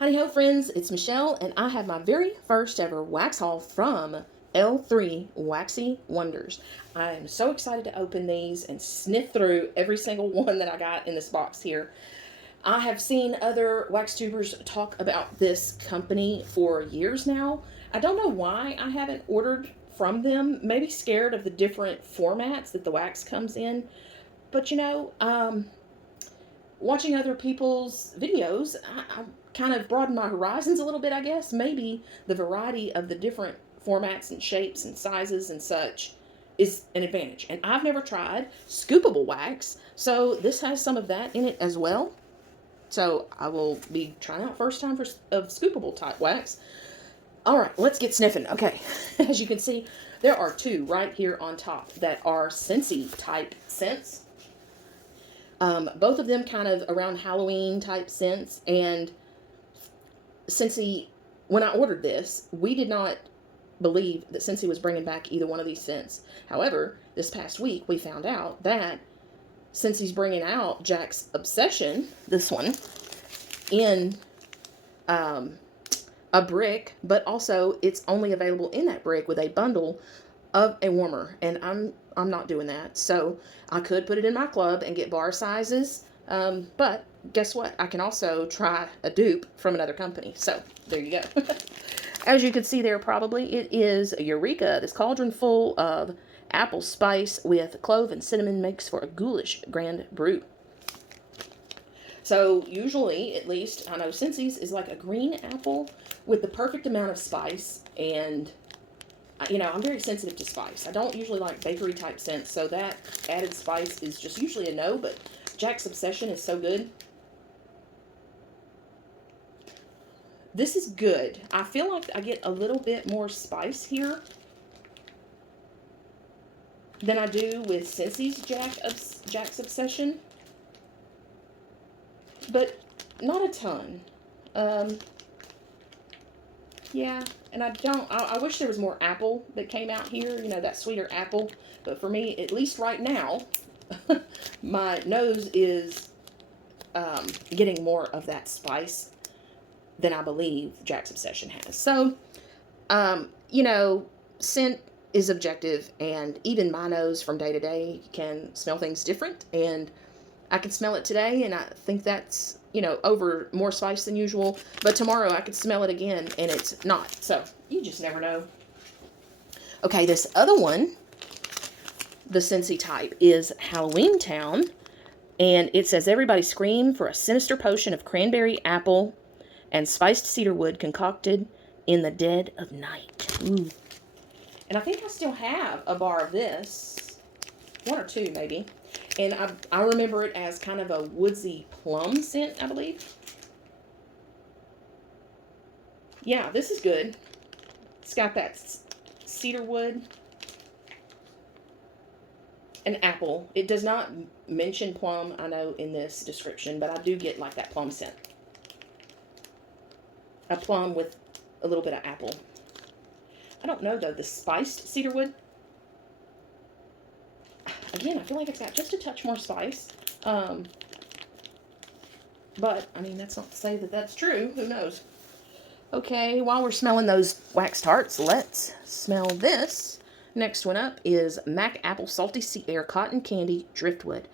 Howdy ho friends, it's Michelle and I have my very first ever wax haul from L3 Waxy Wonders. I am so excited to open these and sniff through every single one that I got in this box here. I have seen other wax tubers talk about this company for years now. I don't know why I haven't ordered from them, maybe scared of the different formats that the wax comes in. But watching other people's videos, I kind of broadened my horizons a little bit, I guess. Maybe the variety of the different formats and shapes and sizes and such is an advantage. And I've never tried scoopable wax, so this has some of that in it as well. So I will be trying out first time of scoopable type wax. All right, let's get sniffing. Okay, as you can see, there are two right here on top that are Scentsy type scents. Both of them kind of around Halloween type scents. And Scentsy, when I ordered this, we did not believe that Scentsy was bringing back either one of these scents. However, this past week we found out that Scentsy's bringing out Jack's Obsession, this one, in a brick, but also it's only available in that brick with a bundle of a warmer, and I'm not doing that. So I could put it in my club and get bar sizes, but guess what? I can also try a dupe from another company. So there you go. As you can see there, probably it is Eureka. This cauldron full of apple spice with clove and cinnamon makes for a ghoulish grand brew. So usually, at least, I know Scentsy's is like a green apple with the perfect amount of spice, and I'm very sensitive to spice. I don't usually like bakery type scents, so that added spice is just usually a no, but Jack's Obsession is so good. This is good. I feel like I get a little bit more spice here than I do with Scentsy's Jack's Obsession, but not a ton. Yeah, and I wish there was more apple that came out here, that sweeter apple. But for me, at least right now, my nose is getting more of that spice than I believe Jack's Obsession has. So, scent is objective, and even my nose from day to day can smell things different. And I can smell it today, and I think that's, over more spice than usual. But tomorrow I could smell it again, and it's not. So you just never know. Okay, this other one, the Scentsy type, is Halloween Town. And it says, everybody scream for a sinister potion of cranberry, apple, and spiced cedarwood concocted in the dead of night. Ooh. And I think I still have a bar of this. One or two, maybe. And I remember it as kind of a woodsy plum scent, I believe. Yeah, this is good. It's got that cedarwood and apple. It does not mention plum, I know, in this description, but I do get like that plum scent. A plum with a little bit of apple. I don't know, though, the spiced cedarwood. Again, I feel like it's got just a touch more spice. But, I mean, that's not to say that that's true. Who knows? Okay, while we're smelling those wax tarts, let's smell this. Next one up is Mac Apple Salty Sea Air Cotton Candy Driftwood.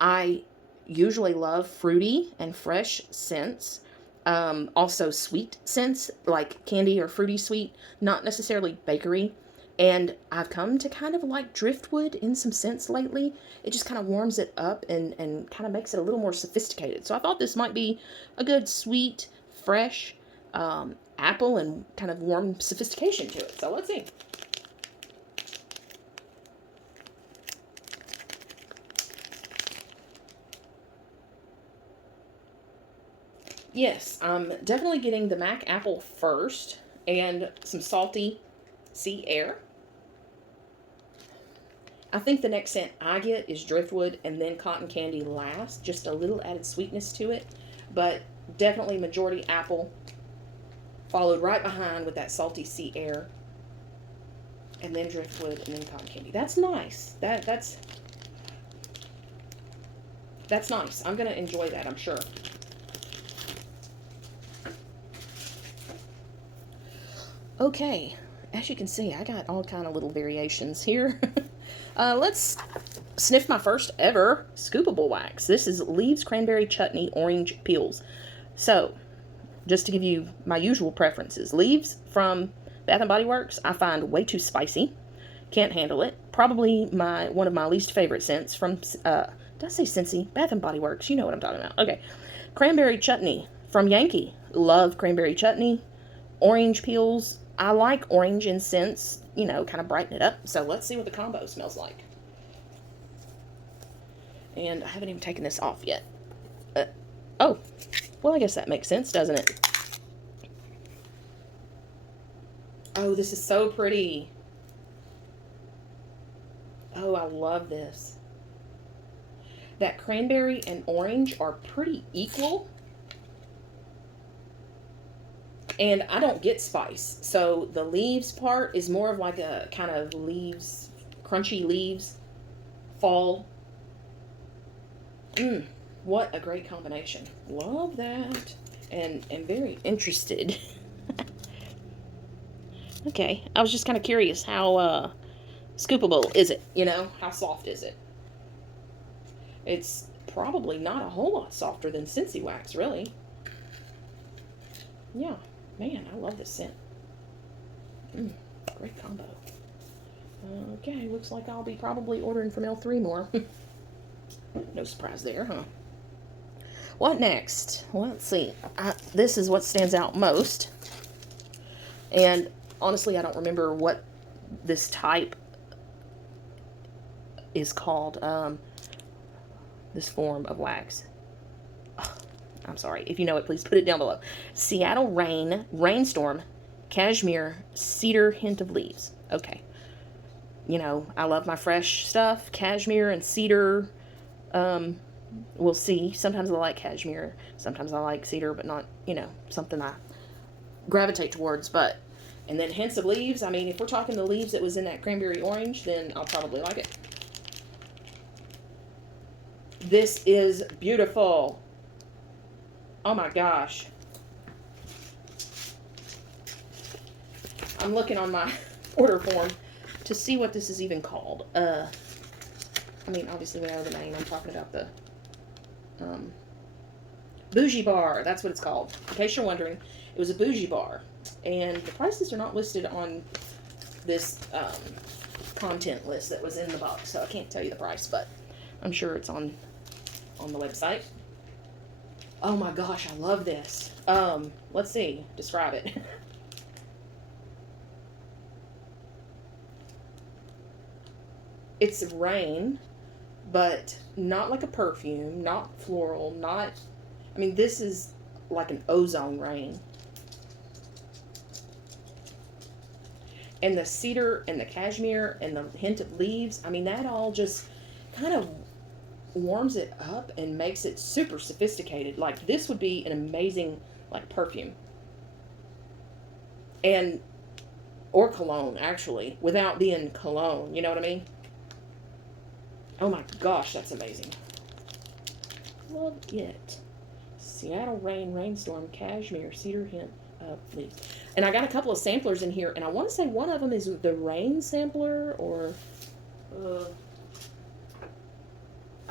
I usually love fruity and fresh scents. Also sweet scents, like candy or fruity sweet, not necessarily bakery. And I've come to kind of like driftwood in some scents lately. It just kind of warms it up and kind of makes it a little more sophisticated. So I thought this might be a good sweet, fresh apple and kind of warm sophistication to it. So let's see. Yes, I'm definitely getting the Mac Apple first and some salty sea air. I think the next scent I get is driftwood and then cotton candy last. Just a little added sweetness to it. But definitely majority apple. Followed right behind with that salty sea air. And then driftwood and then cotton candy. That's nice. That's nice. I'm going to enjoy that, I'm sure. Okay, as you can see, I got all kind of little variations here. Let's sniff my first ever scoopable wax. This is Leaves Cranberry Chutney Orange Peels. So, just to give you my usual preferences. Leaves from Bath & Body Works, I find way too spicy. Can't handle it. Probably one of my least favorite scents from, did I say Scentsy? Bath & Body Works, you know what I'm talking about. Okay. Cranberry Chutney from Yankee. Love cranberry chutney. Orange peels. I like orange in scents, you know, kind of brighten it up. So let's see what the combo smells like. And I haven't even taken this off yet. Oh, well, I guess that makes sense, doesn't it? Oh, this is so pretty. Oh, I love this. That cranberry and orange are pretty equal. And I don't get spice. So the leaves part is more of like a kind of leaves, crunchy leaves, fall. What a great combination. Love that. And am very interested. Okay, I was just kind of curious how scoopable is it? You know, how soft is it? It's probably not a whole lot softer than Scentsy Wax, really. Yeah, man, I love this scent. Great combo. Okay, looks like I'll be probably ordering from L3 more. No surprise there, huh? What next? Well, let's see. This is what stands out most. And honestly, I don't remember what this type is called. This form of wax. I'm sorry. If you know it, please put it down below. Seattle Rain, Rainstorm, Cashmere, Cedar Hint of Leaves. Okay. You know, I love my fresh stuff. Cashmere and cedar. We'll see. Sometimes I like cashmere. Sometimes I like cedar, but not, you know, something I gravitate towards. But, and then Hints of Leaves. I mean, if we're talking the leaves that was in that cranberry orange, then I'll probably like it. This is beautiful. Oh my gosh. I'm looking on my order form to see what this is even called. I mean, obviously we know the name. I'm talking about the bougie bar. That's what it's called. In case you're wondering, it was a bougie bar. And the prices are not listed on this content list that was in the box. So I can't tell you the price, but I'm sure it's on the website. Oh my gosh, I love this. Let's see. Describe it. It's rain, but not like a perfume, not floral, not... I mean, this is like an ozone rain. And the cedar and the cashmere and the hint of leaves, I mean, that all just kind of warms it up and makes it super sophisticated. Like, this would be an amazing, like, perfume. And, or cologne, actually, without being cologne, you know what I mean? Oh my gosh, that's amazing. Love it. Seattle Rain, Rainstorm, Cashmere, Cedar Hint of Leaves. And I got a couple of samplers in here, and I want to say one of them is the Rain sampler, or...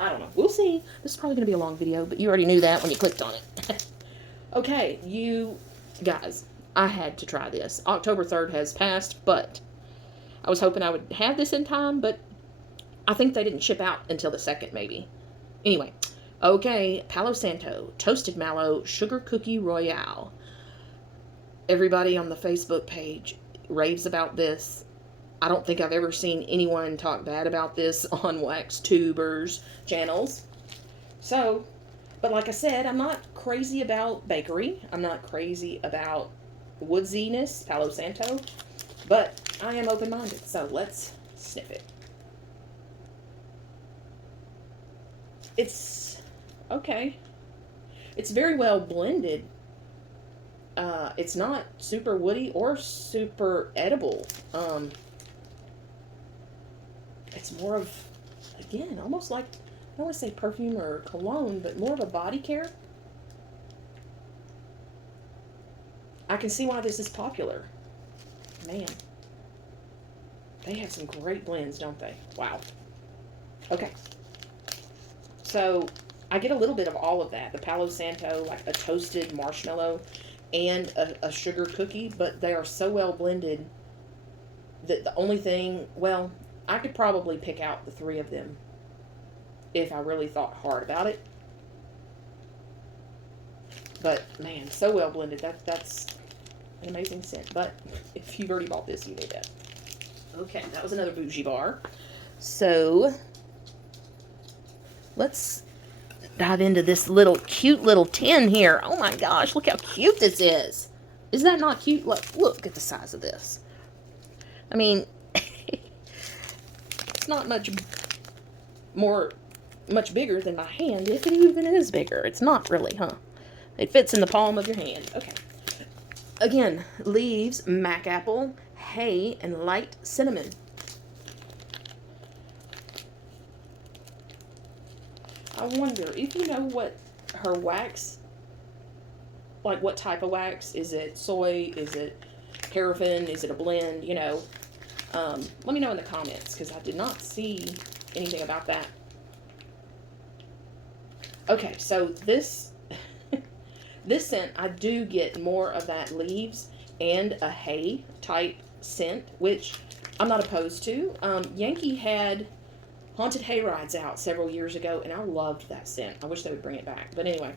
I don't know. We'll see. This is probably going to be a long video, but you already knew that when you clicked on it. Okay, you guys, I had to try this. October 3rd has passed, but I was hoping I would have this in time, but I think they didn't ship out until the 2nd, maybe. Anyway, okay, Palo Santo, Toasted Mallow, Sugar Cookie Royale. Everybody on the Facebook page raves about this. I don't think I've ever seen anyone talk bad about this on Waxtubers channels. So, but like I said, I'm not crazy about bakery. I'm not crazy about woodsiness, Palo Santo. But I am open-minded, so let's sniff it. It's okay. It's very well blended. It's not super woody or super edible. It's more of, again, almost like, I don't want to say perfume or cologne, but more of a body care. I can see why this is popular. man. They have some great blends, don't they? Wow. Okay. So I get a little bit of all of that. The Palo Santo, like a toasted marshmallow and a sugar cookie, but they are so well blended that the only thing, well, I could probably pick out the three of them if I really thought hard about it. But man, so well blended. That's an amazing scent. But if you've already bought this, you need that. Okay, that was another bougie bar. So let's dive into this little cute little tin here. Oh my gosh, look how cute this is. Is that not cute? Look at the size of this. I mean, it's not much bigger than my hand, if it even is bigger. It's not really, huh? It fits in the palm of your hand. Okay. Again, leaves, mac apple, hay, and light cinnamon. I wonder if you know what her wax, like what type of wax. Is it soy? Is it paraffin? Is it a blend? You know, let me know in the comments, because I did not see anything about that. Okay, so this this scent, I do get more of that leaves and a hay type scent, which I'm not opposed to. Yankee had Haunted Hayrides out several years ago, and I loved that scent. I wish they would bring it back. But anyway,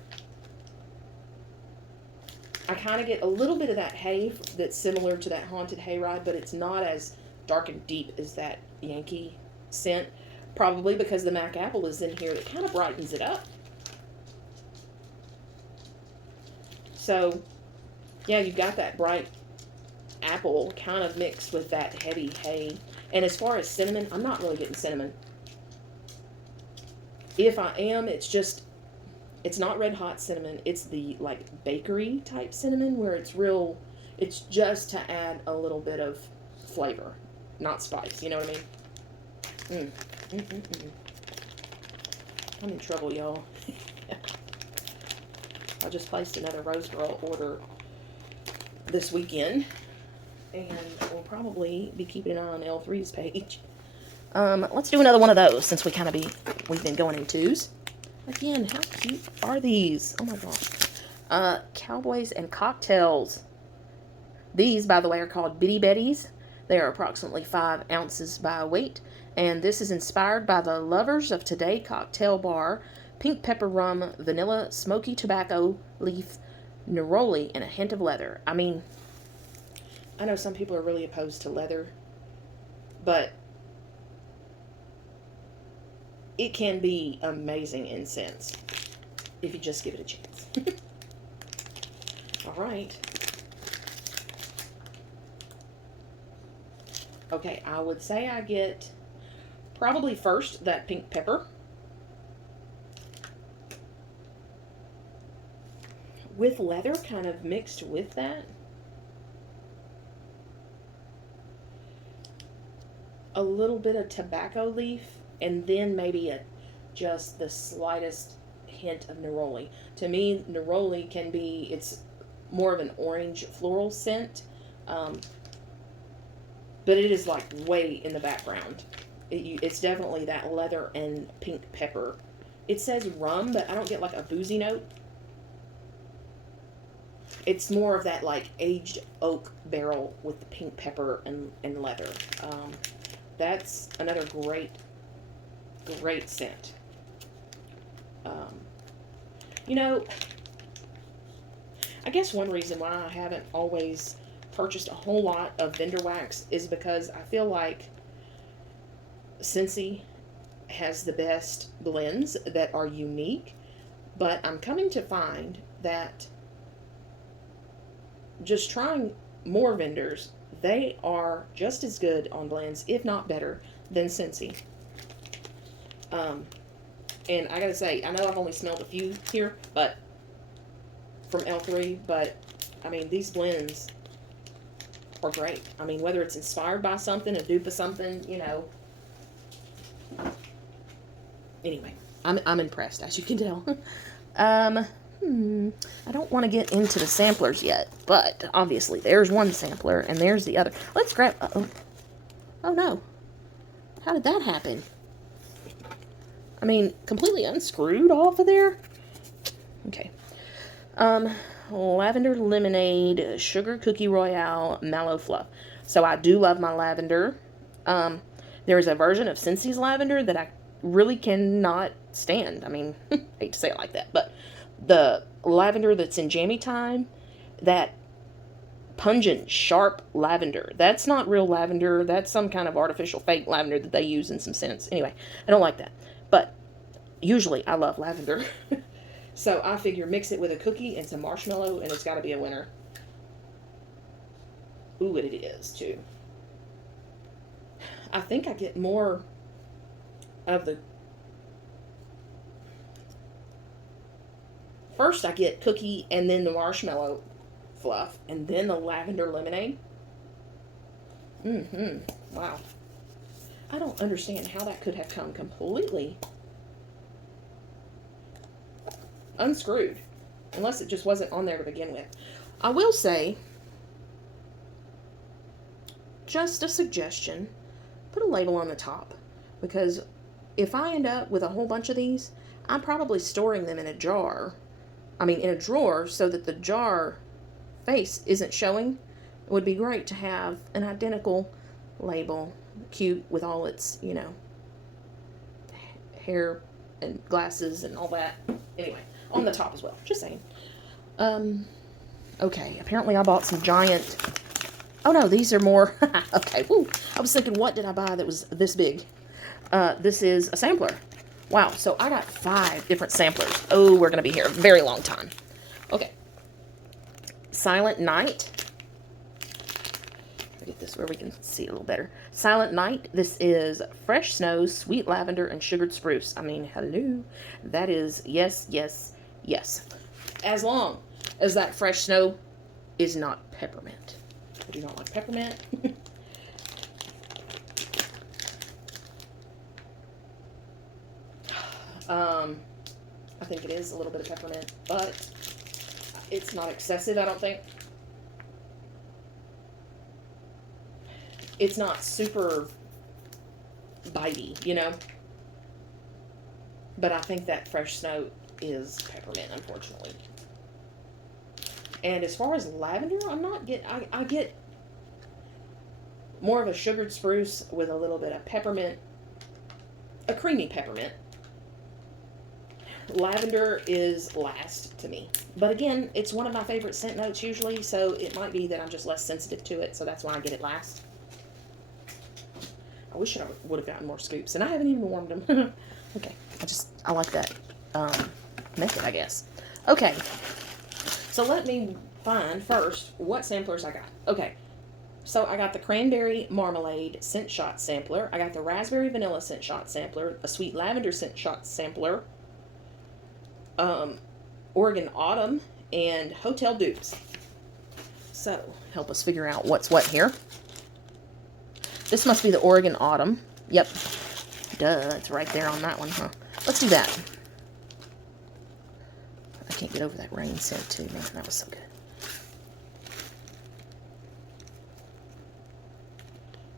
I kind of get a little bit of that hay that's similar to that Haunted Hayride, but it's not as dark and deep as that Yankee scent. Probably because the Mac Apple is in here that kind of brightens it up. So, yeah, you've got that bright apple kind of mixed with that heavy hay. And as far as cinnamon, I'm not really getting cinnamon. If I am, it's not red hot cinnamon. It's the, like, bakery type cinnamon where it's just to add a little bit of flavor, not spice. You know what I mean? I'm in trouble, y'all. I just placed another Rose Girl order this weekend, and we'll probably be keeping an eye on L3's page. Let's do another one of those, since we've been going in twos. Again, how cute are these? Oh my gosh. Cowboys and cocktails. These, by the way, are called Bitty Betties. They are approximately 5 ounces by weight, and this is inspired by the Lovers of Today cocktail bar, pink pepper rum, vanilla, smoky tobacco leaf, neroli, and a hint of leather. I mean, I know some people are really opposed to leather, but it can be amazing in scents if you just give it a chance. All right. Okay, I would say I get probably first that pink pepper. With leather kind of mixed with that. A little bit of tobacco leaf, and then maybe just the slightest hint of neroli. To me, neroli it's more of an orange floral scent, but it is like way in the background. It's definitely that leather and pink pepper. It says rum, but I don't get like a boozy note. It's more of that like aged oak barrel with the pink pepper and leather. That's another great scent. You know, I guess one reason why I haven't always purchased a whole lot of vendor wax is because I feel like Scentsy has the best blends that are unique, but I'm coming to find that just trying more vendors, they are just as good on blends, if not better, than Scentsy. And I gotta say, I know I've only smelled a few here, but from L3, but I mean, these blends are great. I mean, whether it's inspired by something, a dupe of something, you know. Anyway, I'm impressed, as you can tell. I don't want to get into the samplers yet, but obviously there's one sampler and there's the other. Let's grab, oh no. How did that happen? I mean, completely unscrewed off of there? Okay. Lavender lemonade, sugar cookie royale, mallow fluff. So I do love my lavender. There's a version of Scentssy's lavender that I really cannot stand. I mean, I hate to say it like that, but the lavender that's in Jammy Time, that pungent, sharp lavender, that's not real lavender. That's some kind of artificial fake lavender that they use in some scents. Anyway, I don't like that. But usually I love lavender. So I figure mix it with a cookie and some marshmallow, and it's got to be a winner. Ooh, it is, too. I think I get more of the... First I get cookie and then the marshmallow fluff and then the lavender lemonade. Wow. I don't understand how that could have come completely unscrewed. Unless it just wasn't on there to begin with. I will say, just a suggestion, put a label on the top. Because if I end up with a whole bunch of these, I'm probably storing them in a jar. I mean, in a drawer, so that the jar face isn't showing. It would be great to have an identical label, cute with all its, you know, hair and glasses and all that. Anyway, on the top as well. Just saying. Okay, apparently I bought some giant... Oh no, these are more... Okay, woo. I was thinking, what did I buy that was this big? This is a sampler. Wow, so I got 5 different samplers. Oh, we're going to be here a very long time. Okay. Silent Night. Get this where we can see a little better. Silent Night. This is fresh snow, sweet lavender, and sugared spruce. I mean, hello. That is yes, yes, yes. As long as that fresh snow is not peppermint. I do not like peppermint. I think it is a little bit of peppermint, but it's not excessive, I don't think. It's not super bitey, you know. But I think that fresh snow is peppermint, unfortunately. And as far as lavender, I get more of a sugared spruce with a little bit of peppermint, a creamy peppermint. Lavender is last to me. But again, it's one of my favorite scent notes usually, so it might be that I'm just less sensitive to it, so that's why I get it last. I wish I would have gotten more scoops, and I haven't even warmed them. Okay, I like that method, I guess. Okay, so let me find first what samplers I got. Okay, so I got the cranberry marmalade scent shot sampler. I got the raspberry vanilla scent shot sampler, a sweet lavender scent shot sampler, Oregon Autumn, and Hotel Dupes. So, help us figure out what's what here. This must be the Oregon Autumn. Yep. Duh, it's right there on that one, huh? Let's do that. I can't get over that rain scent, too. Man, that was so good.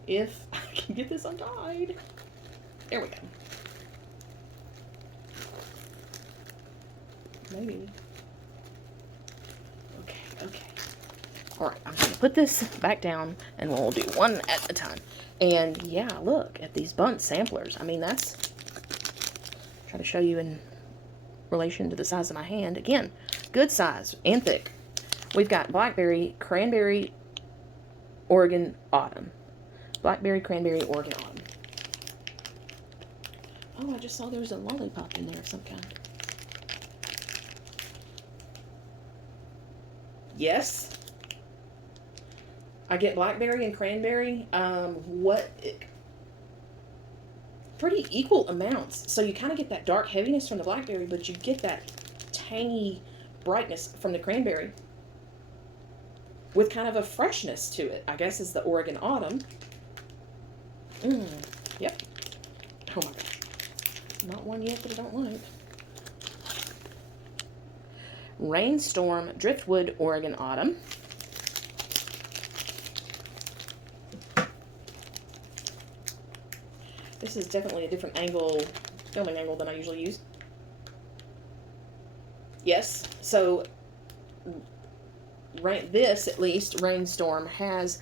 If I can get this untied. There we go. Maybe. Okay. Alright, I'm going to put this back down, and we'll do one at a time. And, yeah, look at these bundt samplers. I mean, that's... Try to show you in relation to the size of my hand. Again, good size and thick. We've got blackberry, cranberry, Oregon Autumn. Blackberry, cranberry, Oregon Autumn. Oh, I just saw there was a lollipop in there of some kind. Yes. I get blackberry and cranberry. Pretty equal amounts. So you kind of get that dark heaviness from the blackberry, but you get that tangy brightness from the cranberry with kind of a freshness to it. I guess is the Oregon Autumn. Yep. Oh my God. Not one yet that I don't like. Rainstorm Driftwood Oregon Autumn. This is definitely a different filming angle than I usually use. Yes, so this, at least, Rainstorm, has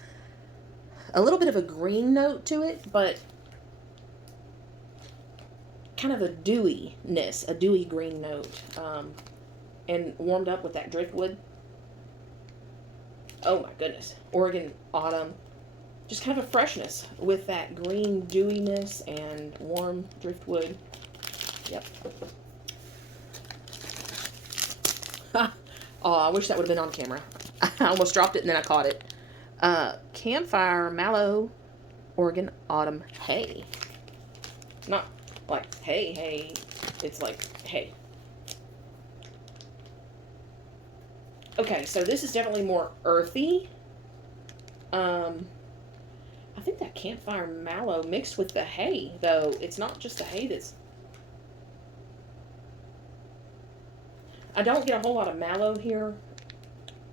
a little bit of a green note to it, but kind of a dewiness, a dewy green note, and warmed up with that driftwood. Oh my goodness. Oregon Autumn. Just kind of a freshness with that green dewiness and warm driftwood. Yep. Oh, I wish that would have been on camera. I almost dropped it and then I caught it. Campfire Mallow Oregon Autumn Hay. Not like hey. It's like hay. Okay, so this is definitely more earthy. I think that Campfire Mallow mixed with the hay, though. It's not just the hay that's... I don't get a whole lot of mallow here.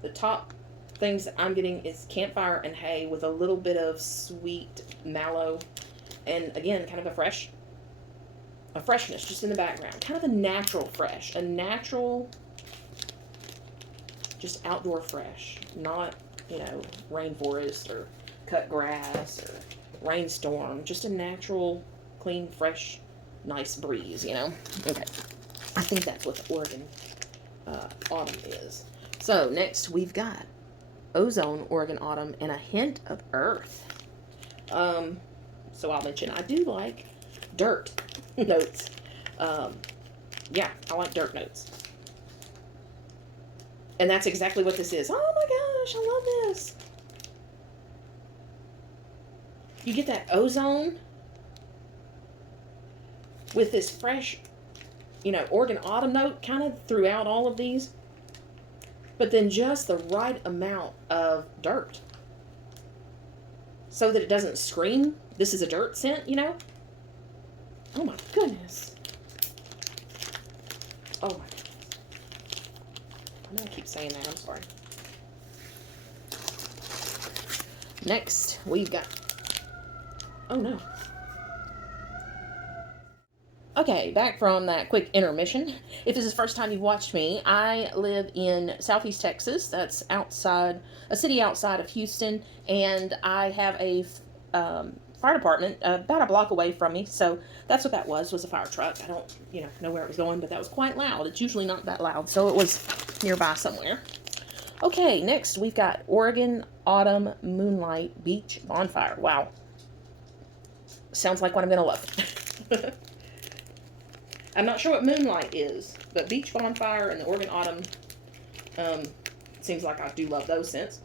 The top things that I'm getting is Campfire and hay with a little bit of sweet mallow. And again, kind of a freshness just in the background. Kind of a natural fresh. A natural, just outdoor fresh. Not, you know, rainforest or cut grass or rainstorm. Just a natural, clean, fresh, nice breeze, you know? Okay. I think that's what the Oregon Autumn is. So, next we've got Ozone Oregon Autumn and a hint of earth. So I'll mention I do like dirt notes. Yeah, I like dirt notes. And that's exactly what this is. Oh my gosh, I love this. You get that ozone with this fresh, you know, Oregon Autumn note kind of throughout all of these. But then just the right amount of dirt. So that it doesn't scream, this is a dirt scent, you know? Oh my goodness. Oh my goodness. I know I keep saying that, I'm sorry. Next, we've got... Oh no. Okay, back from that quick intermission. If this is the first time you've watched me, I live in Southeast Texas. That's outside, a city outside of Houston, and I have a fire department about a block away from me. So that's what that was a fire truck. I don't, know where it was going, but that was quite loud. It's usually not that loud, so it was nearby somewhere. Okay, next we've got Oregon Autumn Moonlight Beach Bonfire. Wow. Sounds like what I'm going to love. I'm not sure what Moonlight is, but Beach Bonfire and the Oregon Autumn, seems like I do love those scents.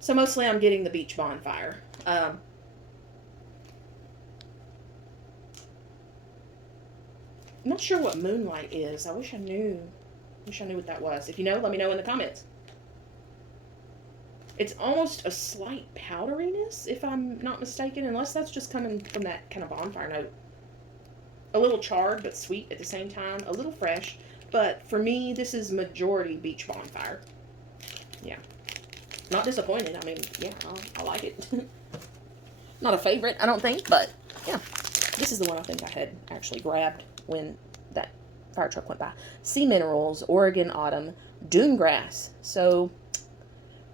So mostly I'm getting the Beach Bonfire. I'm not sure what Moonlight is. I wish I knew. Wish I knew what that was. If you know, let me know in the comments. It's almost a slight powderiness, if I'm not mistaken, unless that's just coming from that kind of bonfire note. A little charred, but sweet at the same time. A little fresh. But for me, this is majority Beach Bonfire. Yeah. Not disappointed. I mean, yeah, I like it. Not a favorite, I don't think, but yeah. This is the one I think I had actually grabbed when that fire truck went by. Sea Minerals, Oregon Autumn, Dune Grass. So,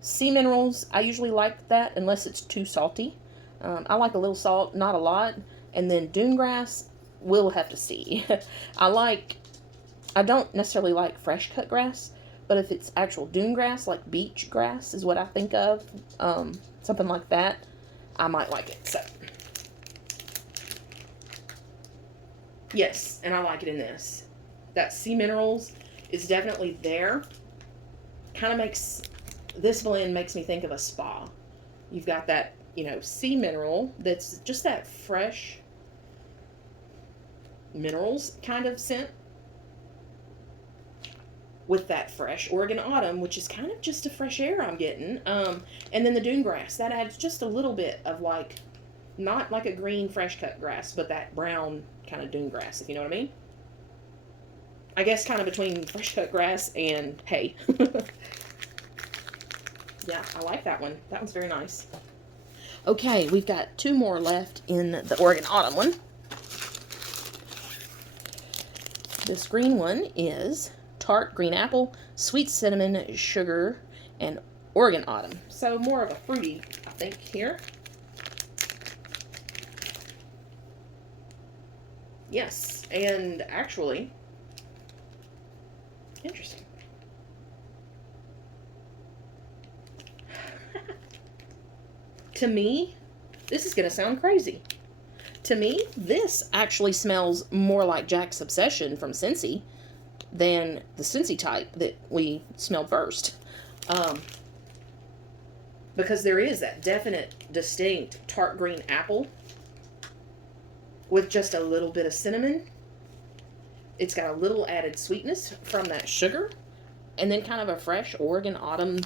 Sea Minerals, I usually like that unless it's too salty. I like a little salt, not a lot. And then Dune Grass, we'll have to see. I don't necessarily like fresh cut grass, but if it's actual dune grass, like beach grass is what I think of, something like that, I might like it. So, yes, and I like it in this. That Sea Minerals is definitely there. Kind of makes, this blend makes me think of a spa. You've got that, sea mineral that's just that fresh minerals kind of scent with that fresh Oregon Autumn, which is kind of just a fresh air I'm getting. And then the dune grass, that adds just a little bit of like, not like a green fresh cut grass, but that brown kind of dune grass, if you know what I mean. I guess kind of between fresh cut grass and hay. Yeah, I like that one. That one's very nice. Okay, we've got 2 more left in the Oregon Autumn one. This green one is tart green apple, sweet cinnamon, sugar, and Oregon Autumn. So more of a fruity, I think, here. Yes, and actually, interesting. To me, this is going to sound crazy. To me, this actually smells more like Jack's Obsession from Scentsy than the Scentsy type that we smelled first. Because there is that definite, distinct tart green apple with just a little bit of cinnamon. It's got a little added sweetness from that sugar, and then kind of a fresh Oregon Autumn,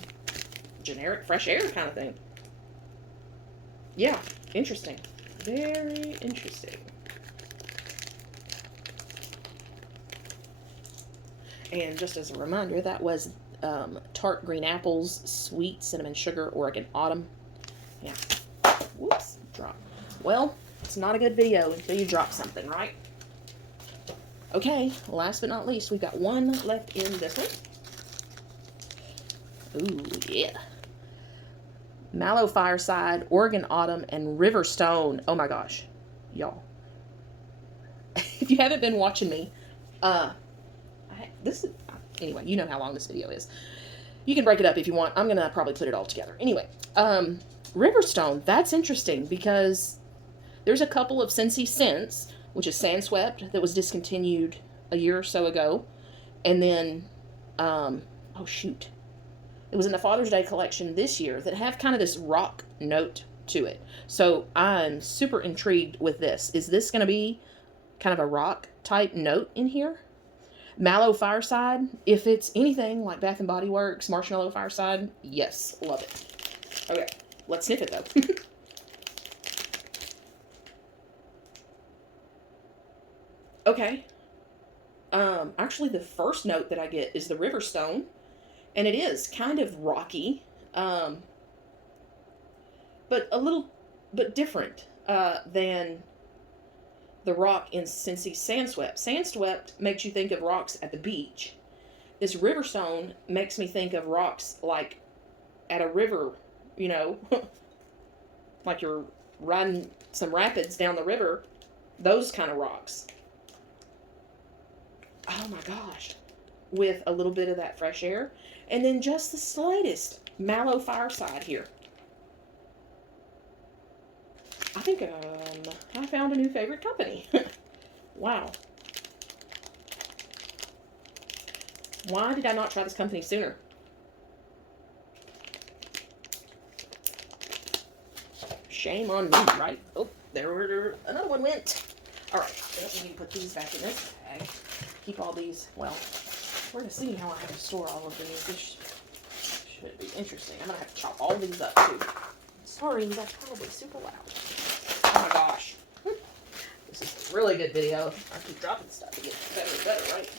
generic fresh air kind of thing. Yeah, interesting. Very interesting. And just as a reminder, that was tart green apples, sweet cinnamon sugar, Oregon Autumn. Yeah. Whoops, drop. Well, it's not a good video until you drop something, right? Okay, last but not least, we've got one left in this one. Ooh, yeah. Mallow Fireside, Oregon Autumn, and Riverstone. Oh my gosh, y'all. If you haven't been watching me, anyway, you know how long this video is. You can break it up if you want. I'm gonna probably put it all together. Anyway, Riverstone, that's interesting because there's a couple of Scentsy scents, which is Sandswept, that was discontinued a year or so ago. And then, oh shoot. It was in the Father's Day collection this year that have kind of this rock note to it. So I'm super intrigued with this. Is this going to be kind of a rock type note in here? Mallow Fireside, if it's anything like Bath & Body Works, Marshmallow Fireside, yes, love it. Okay, let's sniff it though. Okay. Actually the first note that I get is the Riverstone. And it is kind of rocky, but but different than the rock in Scentsy Sandswept. Sandswept makes you think of rocks at the beach. This Riverstone makes me think of rocks like at a river, you know, like you're riding some rapids down the river, those kind of rocks. Oh my gosh. With a little bit of that fresh air. And then just the slightest Mallow Fireside here. I think I found a new favorite company. Wow. Why did I not try this company sooner? Shame on me, right? Oh, there another one went. All right, let me put these back in this bag. Keep all these, well, we're going to see how I have to store all of these. This should be interesting. I'm going to have to chop all these up, too. Sorry, that's probably super loud. Oh, my gosh. This is a really good video. I keep dropping stuff. It gets better and better, right?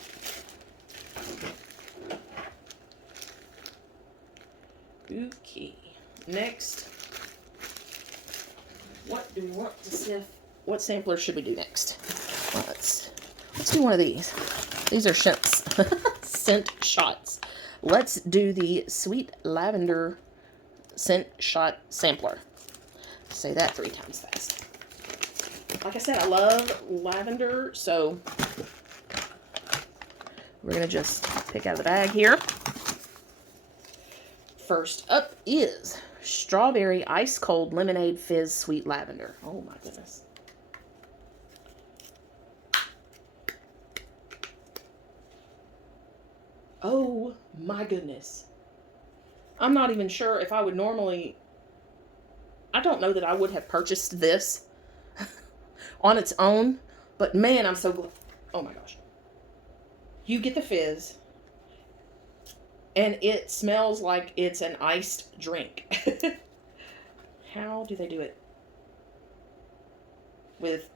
Okay. Next. What do we want to sniff? What sampler should we do next? Let's do one of these. These are scent shots. Let's do the Sweet Lavender Scent Shot Sampler. Say that 3 times fast. Like I said, I love lavender, so we're going to just pick out of the bag here. First up is Strawberry Ice Cold Lemonade Fizz Sweet Lavender. Oh my goodness. Oh my goodness. I'm not even sure if I would normally... I don't know that I would have purchased this on its own, but man, I'm so glad. Oh my gosh. You get the fizz, and it smells like it's an iced drink. How do they do it? With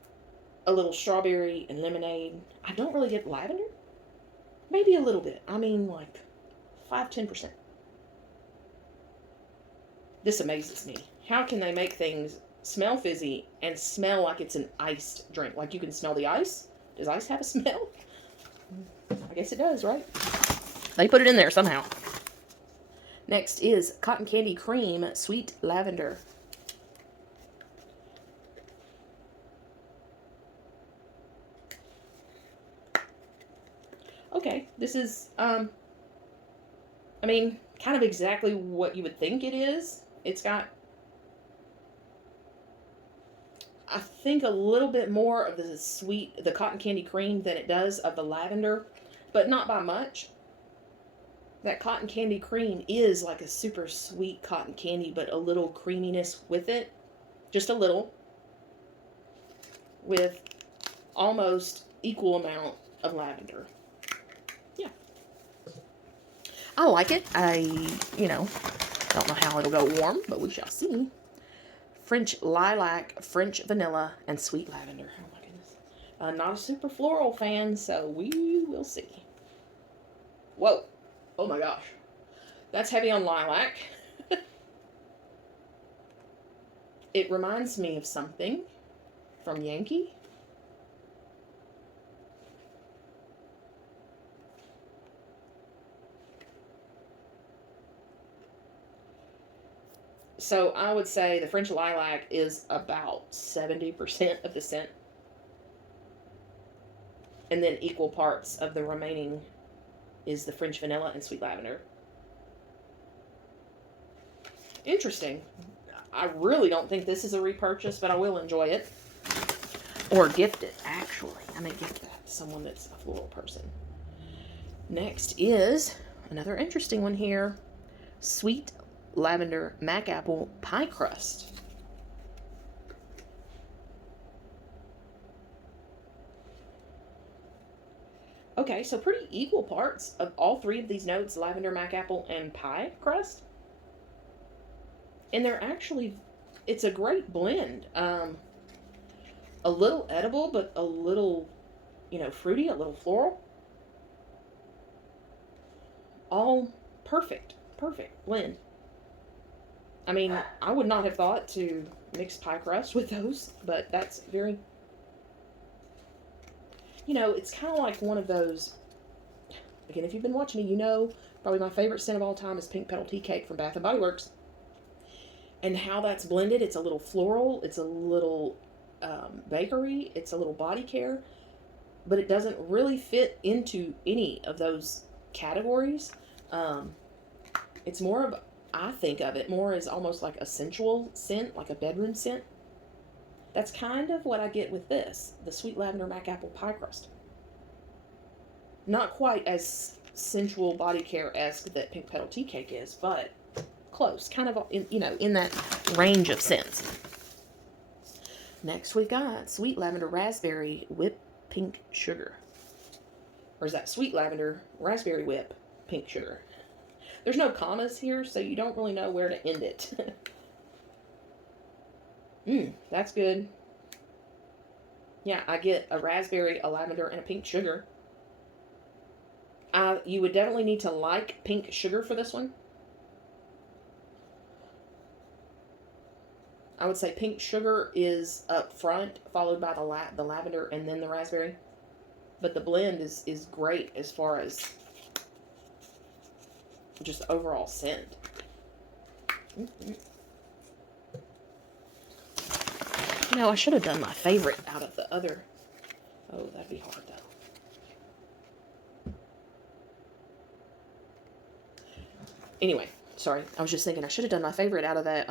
a little strawberry and lemonade. I don't really get lavender. maybe a little bit. I mean, like 5-10%. This amazes me. How can they make things smell fizzy and smell like it's an iced drink? Like you can smell the ice. Does ice have a smell? I guess it does, right? They put it in there somehow. Next is Cotton Candy Cream Sweet Lavender. Okay, this is, I mean, kind of exactly what you would think it is. It's got, I think, a little bit more of the cotton candy cream than it does of the lavender, but not by much. That cotton candy cream is like a super sweet cotton candy, but a little creaminess with it. Just a little. With almost equal amount of lavender. Yeah. I like it. I don't know how it'll go warm, but we shall see. French lilac, French vanilla, and sweet lavender. Oh my goodness. Not a super floral fan, so we will see. Whoa. Oh my gosh. That's heavy on lilac. It reminds me of something from Yankee. So I would say the French lilac is about 70% of the scent. And then equal parts of the remaining is the French vanilla and sweet lavender. Interesting. I really don't think this is a repurchase, but I will enjoy it. Or gift it, actually. I may gift that to someone that's a floral person. Next is another interesting one here. Sweet lavender mac apple pie crust. Okay, so pretty equal parts of all three of these notes, lavender, mac apple, and pie crust. And they're actually, it's a great blend. A little edible, but a little, fruity, a little floral. All perfect blend. I mean, I would not have thought to mix pie crust with those, but that's very, it's kind of like one of those, again, if you've been watching me, probably my favorite scent of all time is Pink Petal Tea Cake from Bath & Body Works. And how that's blended, it's a little floral, it's a little bakery, it's a little body care, but it doesn't really fit into any of those categories. It's more of, I think of it more as almost like a sensual scent, like a bedroom scent. That's kind of what I get with this, the Sweet Lavender Mac Apple Pie Crust. Not quite as sensual body care-esque that Pink Petal Tea Cake is, but close, kind of in that range of scents. Next we've got Sweet Lavender Raspberry Whip Pink Sugar. Or is that Sweet Lavender Raspberry Whip Pink Sugar? There's no commas here, so you don't really know where to end it. That's good. Yeah, I get a raspberry, a lavender, and a pink sugar. You would definitely need to like pink sugar for this one. I would say pink sugar is up front, followed by the lavender, and then the raspberry. But the blend is great as far as just overall scent. I should have done my favorite out of the other. Oh, that'd be hard though. Anyway, sorry. I was just thinking I should have done my favorite out of that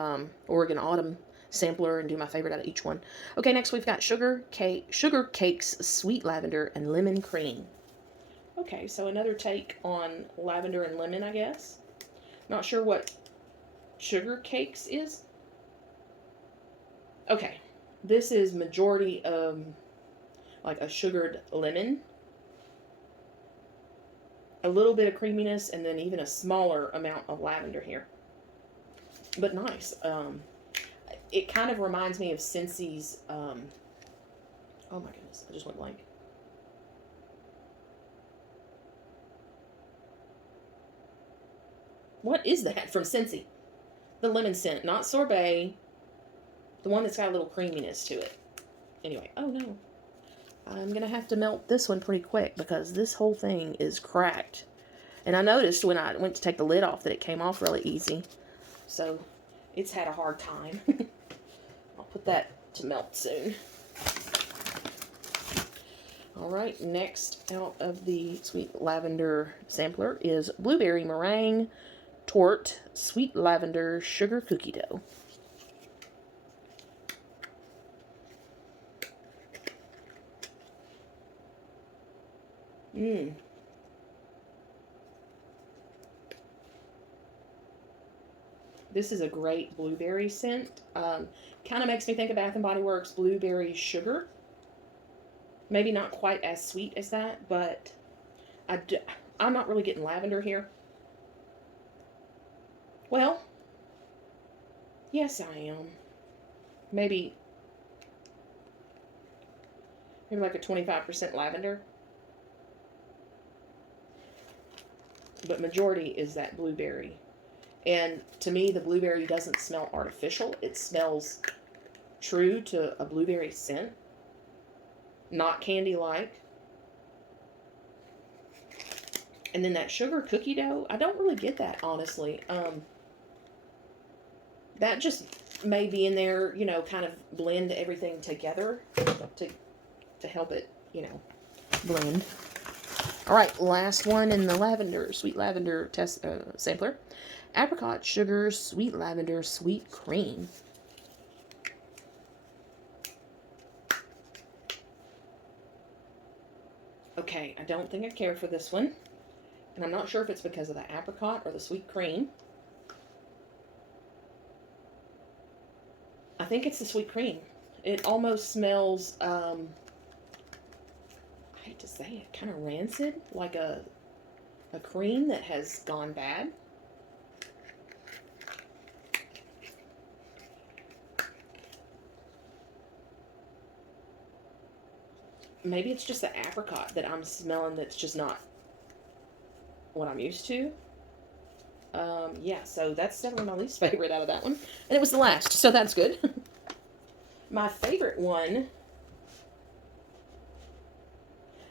Oregon Autumn sampler and do my favorite out of each one. Okay, next we've got Sugar Cakes Sweet Lavender and Lemon Cream. Okay, so another take on lavender and lemon, I guess. Not sure what Sugar Cakes is. Okay, this is majority like a sugared lemon. A little bit of creaminess and then even a smaller amount of lavender here. But nice. It kind of reminds me of Scentssy's, oh my goodness, I just went blank. What is that from Scentsy? The lemon scent, not sorbet. The one that's got a little creaminess to it. Anyway, oh no. I'm going to have to melt this one pretty quick because this whole thing is cracked. And I noticed when I went to take the lid off that it came off really easy. So it's had a hard time. I'll put that to melt soon. Alright, next out of the Sweet Lavender sampler is Blueberry Meringue Torte Sweet Lavender Sugar Cookie Dough. This is a great blueberry scent. Kind of makes me think of Bath & Body Works Blueberry Sugar. Maybe not quite as sweet as that, but I'm not really getting lavender here. Well, yes I am. Maybe like a 25% lavender. But majority is that blueberry. And to me, the blueberry doesn't smell artificial. It smells true to a blueberry scent. Not candy-like. And then that sugar cookie dough, I don't really get that, honestly. That just may be in there, you know, kind of blend everything together to help it, you know, blend. All right, last one in the lavender, sweet lavender test sampler. Apricot Sugar Sweet Lavender Sweet Cream. Okay, I don't think I care for this one. And I'm not sure if it's because of the apricot or the sweet cream. I think it's the sweet cream. It almost smells, I hate to say it, kind of rancid, like a cream that has gone bad. Maybe it's just the apricot that I'm smelling that's just not what I'm used to. Yeah, so that's definitely my least favorite out of that one. And it was the last, so that's good. My favorite one,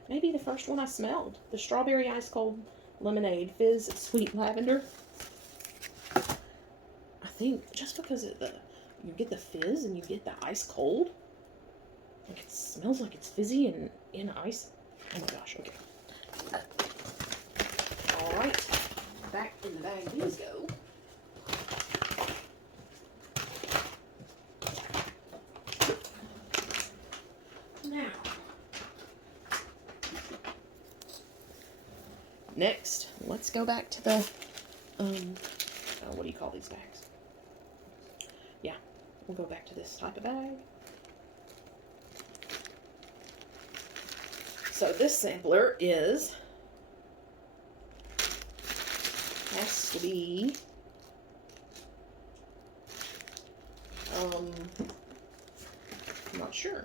maybe the first one I smelled. The Strawberry Ice Cold Lemonade Fizz Sweet Lavender. I think just because of you get the fizz and you get the ice cold. Like it smells like it's fizzy and in ice. Oh my gosh, okay. Alright, back in the bag these go. Now, next, let's go back to the, what do you call these bags? Yeah, we'll go back to this type of bag. So this sampler has to be, I'm not sure.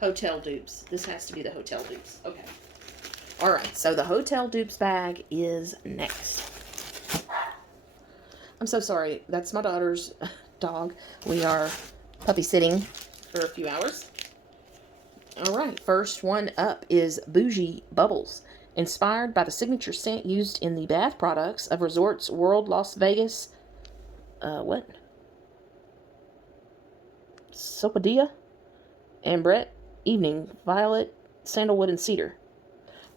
Hotel Dupes. This has to be the Hotel Dupes. Okay. Alright, so the Hotel Dupes bag is next. I'm so sorry. That's my daughter's dog. We are puppy sitting for a few hours. Alright, first one up is Bougie Bubbles. Inspired by the signature scent used in the bath products of Resorts World Las Vegas. What? Sopadilla? Ambrette. Evening. Violet. Sandalwood and Cedar.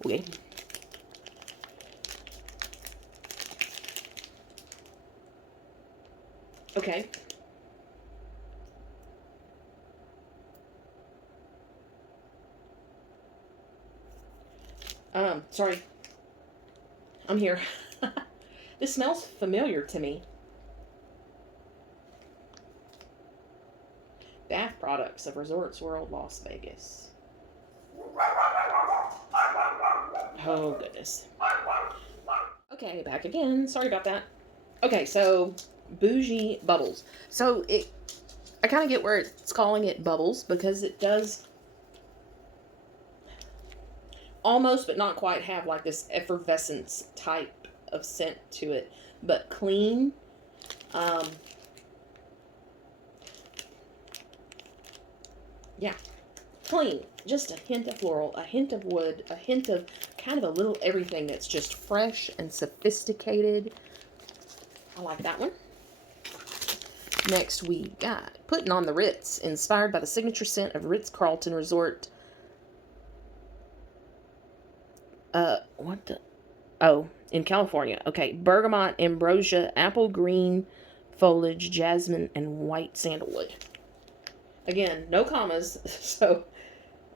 Okay. Okay. Sorry. I'm here. This smells familiar to me. Bath products of Resorts World Las Vegas. Oh, goodness. Okay, back again. Sorry about that. Okay, so Bougie Bubbles. So I kind of get where it's calling it bubbles because it does almost, but not quite, have like this effervescence type of scent to it, but clean. Yeah, clean. Just a hint of floral, a hint of wood, a hint of kind of a little everything that's just fresh and sophisticated. I like that one. Next we got Putting on the Ritz, inspired by the signature scent of Ritz-Carlton Resort. What the? Oh, in California. Okay, bergamot, ambrosia, apple green foliage, jasmine, and white sandalwood. Again, no commas, so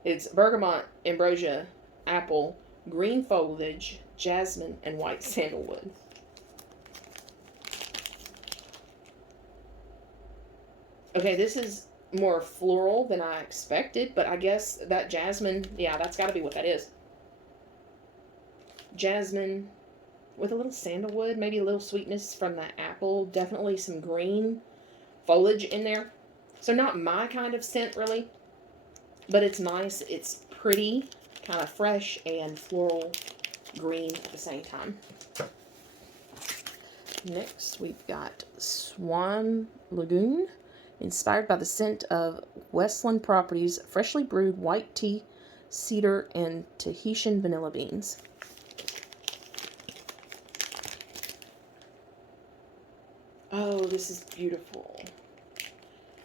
it's bergamot, ambrosia, apple, green foliage, jasmine, and white sandalwood. Okay, this is more floral than I expected, but I guess that jasmine, yeah, that's got to be what that is. Jasmine with a little sandalwood, maybe a little sweetness from the apple, definitely some green foliage in there. So not my kind of scent, really, but it's nice. It's pretty, kind of fresh and floral green at the same time. Next, we've got Swan Lagoon, inspired by the scent of Westland Properties freshly brewed white tea, cedar, and Tahitian vanilla beans. Oh, this is beautiful.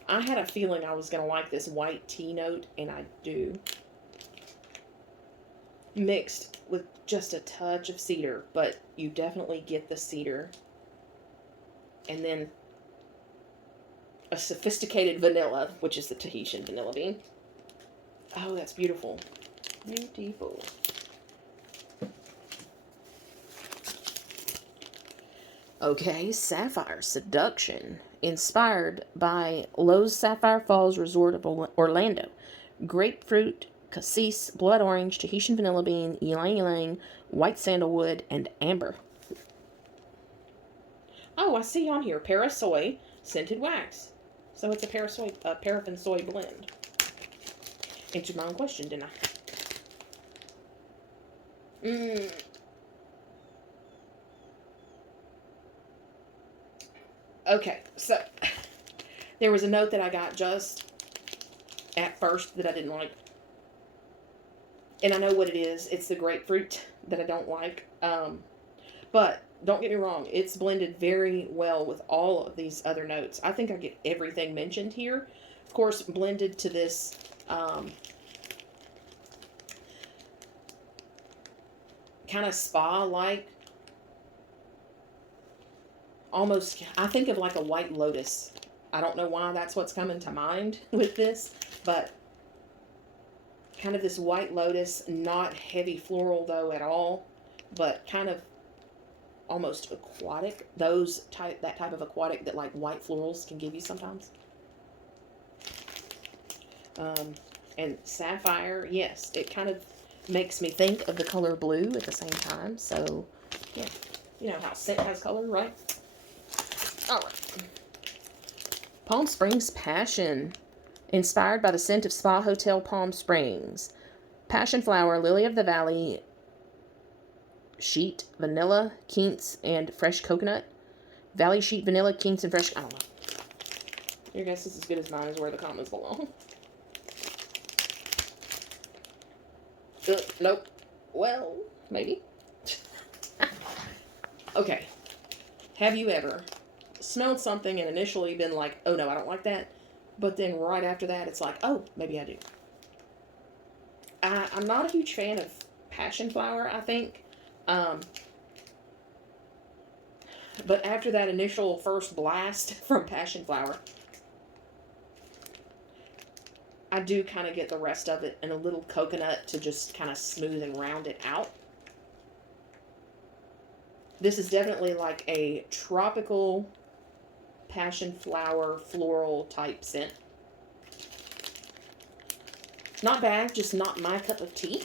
I had a feeling I was going to like this white tea note, and I do. Mixed with just a touch of cedar, but you definitely get the cedar. And then a sophisticated vanilla, which is the Tahitian vanilla bean. Oh, that's beautiful. Beautiful. Okay, Sapphire Seduction, inspired by Lowe's Sapphire Falls Resort of Orlando. Grapefruit, cassis, blood orange, Tahitian vanilla bean, ylang ylang, white sandalwood, and amber. Oh, I see on here, Parasoy scented wax. So it's a paraffin soy blend. Answered my own question, didn't I? Okay, so there was a note that I got just at first that I didn't like. And I know what it is. It's the grapefruit that I don't like. But don't get me wrong. It's blended very well with all of these other notes. I think I get everything mentioned here. Of course, blended to this kind of spa-like. Almost, I think of like a white lotus. I don't know why that's what's coming to mind with this, but kind of this white lotus, not heavy floral though at all, but kind of almost aquatic. That type of aquatic that like white florals can give you sometimes. And sapphire, yes, it kind of makes me think of the color blue at the same time. So, yeah, you know how scent has color, right? All right. Palm Springs Passion, inspired by the scent of Spa Hotel Palm Springs. Passion flower, lily of the valley, sheet, vanilla, quince, and fresh coconut. Valley sheet, vanilla, quince, and fresh... I don't know. Your guess is as good as mine is where the commas belong. Nope. Well, maybe. Okay. Have you ever smelled something and initially been like, oh no, I don't like that, but then right after that it's like, oh, maybe I do. I'm not a huge fan of passion flower, I think, but after that initial first blast from passion flower, I do kind of get the rest of it and a little coconut to just kind of smooth and round it out. This is definitely like a tropical passion flower floral type scent. Not bad, just not my cup of tea.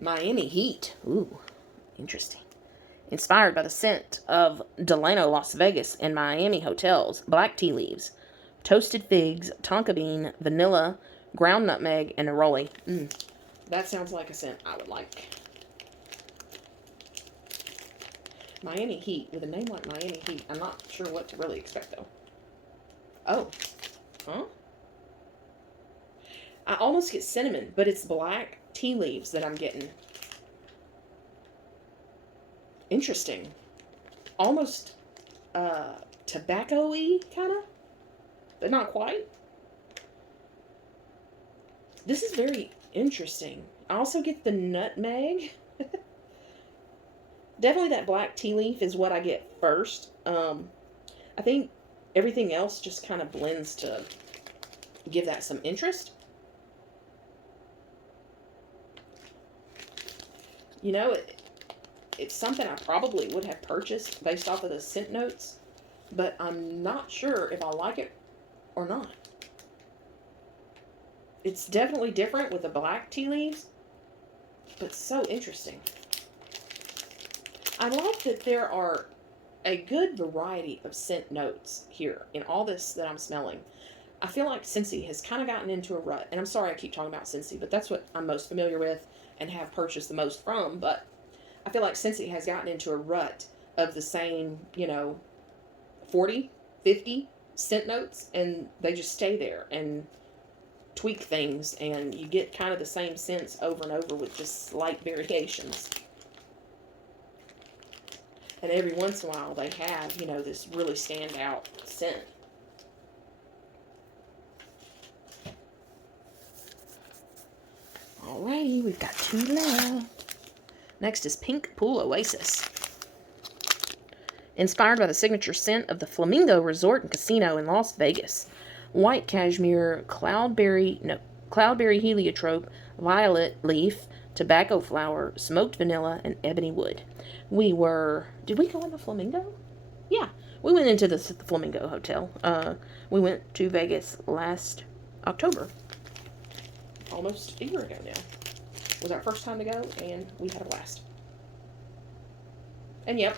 Miami Heat. Ooh, interesting. Inspired by the scent of Delano, Las Vegas, and Miami hotels, black tea leaves, toasted figs, tonka bean, vanilla, ground nutmeg, and neroli. That sounds like a scent I would like. Miami Heat. With a name like Miami Heat, I'm not sure what to really expect, though. Oh. Huh? I almost get cinnamon, but it's black tea leaves that I'm getting. Interesting. Almost tobacco-y, kind of, but not quite. This is very interesting. I also get the nutmeg. Definitely that black tea leaf is what I get first. I think everything else just kind of blends to give that some interest. You know, it's something I probably would have purchased based off of the scent notes, but I'm not sure if I like it or not. It's definitely different with the black tea leaves, but so interesting. I like that there are a good variety of scent notes here in all this that I'm smelling. I feel like Scentsy has kind of gotten into a rut, and I'm sorry I keep talking about Scentsy, but that's what I'm most familiar with and have purchased the most from, but I feel like Scentsy has gotten into a rut of the same, 40, 50 scent notes, and they just stay there and tweak things, and you get kind of the same scents over and over with just slight variations. And every once in a while, they have, this really standout scent. Alrighty, we've got 2 left. Next is Pink Pool Oasis. Inspired by the signature scent of the Flamingo Resort and Casino in Las Vegas. White cashmere, cloudberry heliotrope, violet leaf, tobacco flower, smoked vanilla, and ebony wood. Did we go in the Flamingo? Yeah, we went into the Flamingo Hotel. We went to Vegas last October. Almost a year ago now. It was our first time to go, and we had a blast. And yep,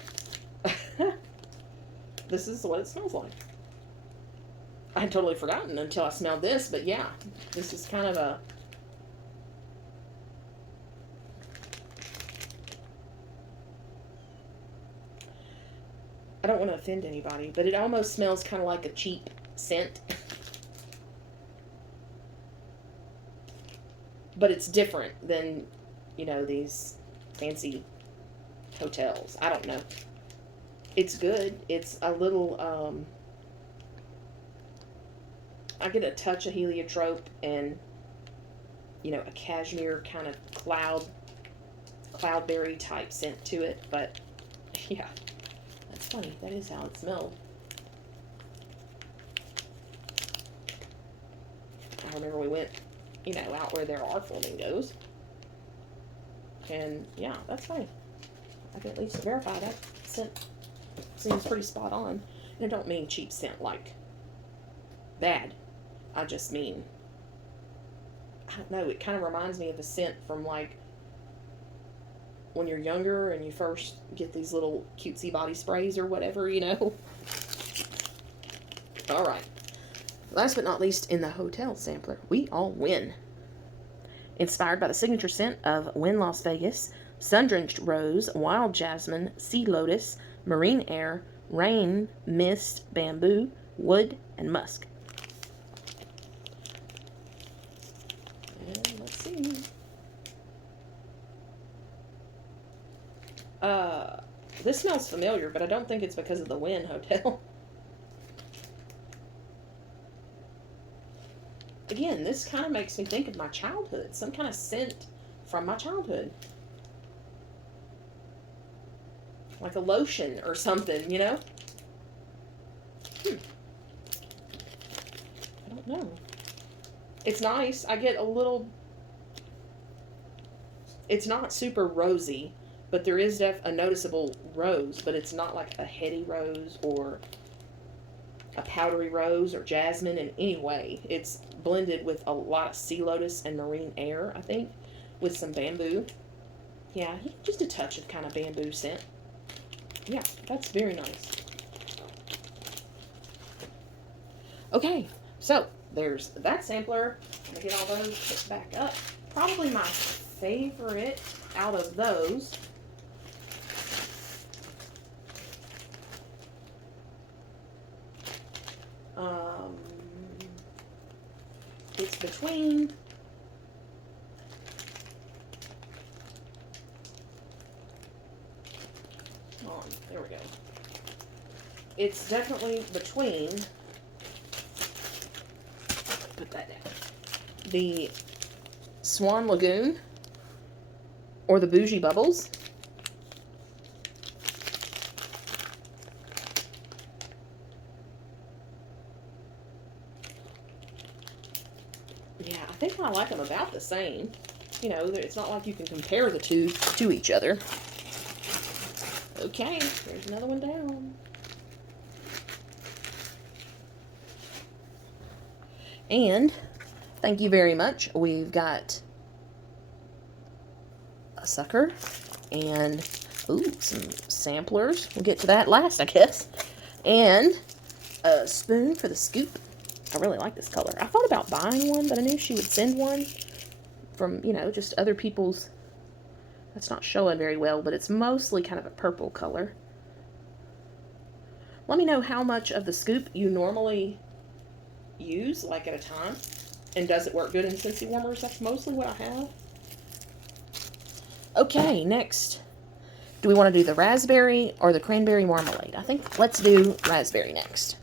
this is what it smells like. I had totally forgotten until I smelled this, but yeah, this is kind of a... I don't want to offend anybody, but it almost smells kind of like a cheap scent. But it's different than, these fancy hotels. I don't know. It's good. It's a little, I get a touch of heliotrope and, a cashmere kind of cloudberry type scent to it. But, yeah, that's funny. That is how it smelled. I remember we went, out where there are flamingos. And, yeah, that's funny. I can at least verify that scent seems pretty spot on. And I don't mean cheap scent like bad. I just mean, I don't know, it kind of reminds me of a scent from like when you're younger and you first get these little cutesy body sprays or whatever, Alright. Last but not least, in the hotel sampler, we all win. Inspired by the signature scent of Wynn Las Vegas, sun-drenched rose, wild jasmine, sea lotus, marine air, rain, mist, bamboo, wood, and musk. And let's see. This smells familiar, but I don't think it's because of the Wynn Hotel. Again, this kind of makes me think of my childhood. Some kind of scent from my childhood. Like a lotion or something, I don't know. It's nice. I get a little... It's not super rosy, but there is a noticeable rose, but it's not like a heady rose or a powdery rose or jasmine in any way. It's blended with a lot of sea lotus and marine air, I think, with some bamboo. Yeah, just a touch of kind of bamboo scent. Yeah, that's very nice. Okay, so there's that sampler. I'm gonna get all those put back up. Probably my favorite out of those. Um, it's between there we go. It's definitely between, put that down, the Swan Lagoon or the Bougie Bubbles. Yeah, I think I like them about the same. You know, it's not like you can compare the two to each other. Okay, there's another one down. And thank you very much. We've got a sucker and some samplers. We'll get to that last, I guess. And a spoon for the scoop. I really like this color. I thought about buying one, but I knew she would send one from, you know, just other people's. That's not showing very well, but it's mostly kind of a purple color. Let me know how much of the scoop you normally use, like at a time, and does it work good in Scentsy warmers? That's mostly what I have. Okay, next, do we want to do the raspberry or the cranberry marmalade? I think let's do raspberry next.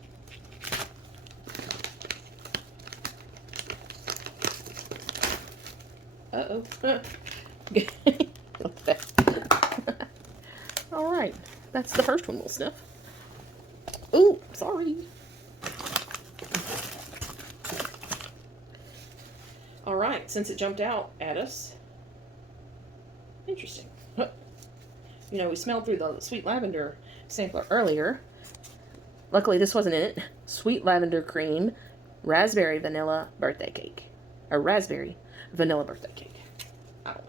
Uh-oh. All right, that's the first one we'll sniff. Ooh, sorry. All right, since it jumped out at us. Interesting. You know, we smelled through the sweet lavender sampler earlier. Luckily, this wasn't in it. Sweet lavender cream, raspberry vanilla birthday cake. Or raspberry vanilla birthday cake. I don't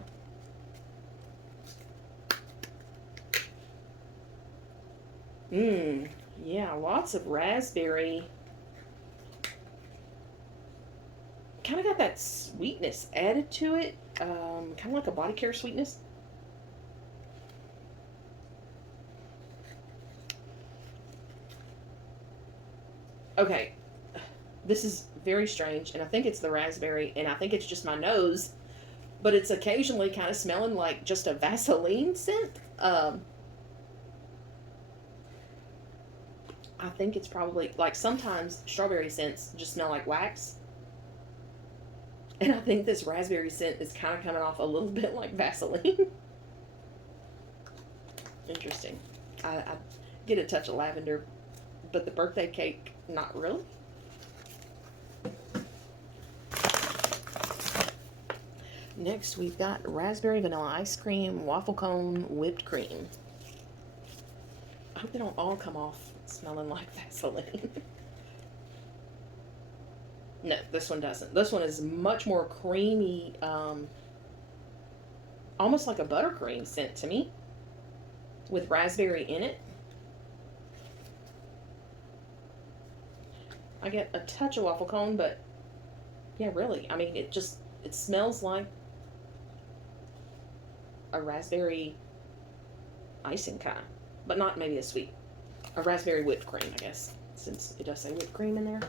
know. Yeah, lots of raspberry. Kind of got that sweetness added to it. Kind of like a body care sweetness. Okay, this is very strange, and I think it's the raspberry, and I think it's just my nose, but it's occasionally kind of smelling like just a Vaseline scent. I think it's probably, like, sometimes strawberry scents just smell like wax. And I think this raspberry scent is kind of coming off a little bit like Vaseline. Interesting. I get a touch of lavender, but the birthday cake, not really. Next, we've got raspberry vanilla ice cream, waffle cone, whipped cream. I hope they don't all come off smelling like Vaseline. No, this one doesn't. This one is much more creamy, almost like a buttercream scent to me, with raspberry in it. I get a touch of waffle cone, but yeah, really, I mean, it smells like a raspberry icing kind, but not maybe a sweet. A raspberry whipped cream, I guess, since it does say whipped cream in there.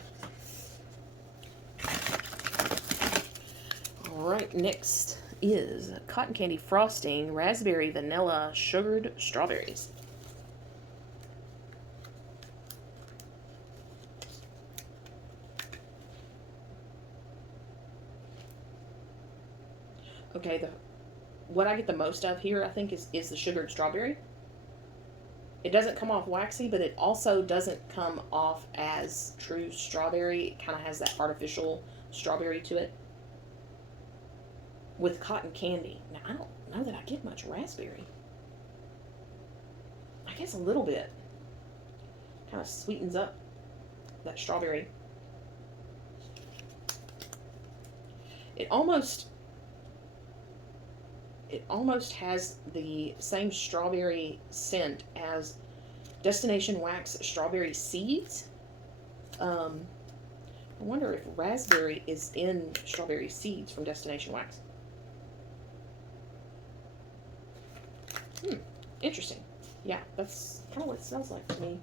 Alright, next is cotton candy frosting, raspberry vanilla sugared strawberries. Okay, what I get the most of here, I think, is the sugared strawberry. It doesn't come off waxy, but it also doesn't come off as true strawberry. It kind of has that artificial strawberry to it. With cotton candy. Now, I don't know that I get much raspberry. I guess a little bit. Kind of sweetens up that strawberry. It almost has the same strawberry scent as Destination Wax Strawberry Seeds. I wonder if raspberry is in strawberry seeds from Destination Wax. Interesting. Yeah, that's kind of what it smells like to me.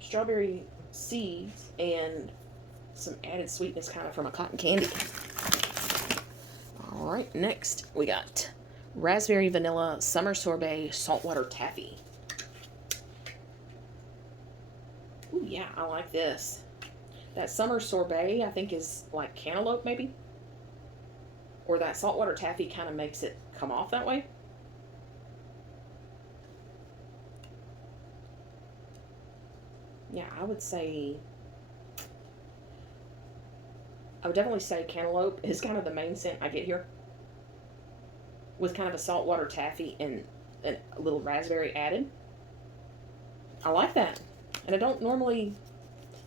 Strawberry seeds and some added sweetness kind of from a cotton candy. All right, next we got Raspberry Vanilla Summer Sorbet Saltwater Taffy. Ooh, yeah, I like this. That Summer Sorbet, I think, is like cantaloupe, maybe? Or that saltwater taffy kind of makes it come off that way. Yeah, I would definitely say cantaloupe is kind of the main scent I get here. With kind of a saltwater taffy and a little raspberry added. I like that. And I don't normally...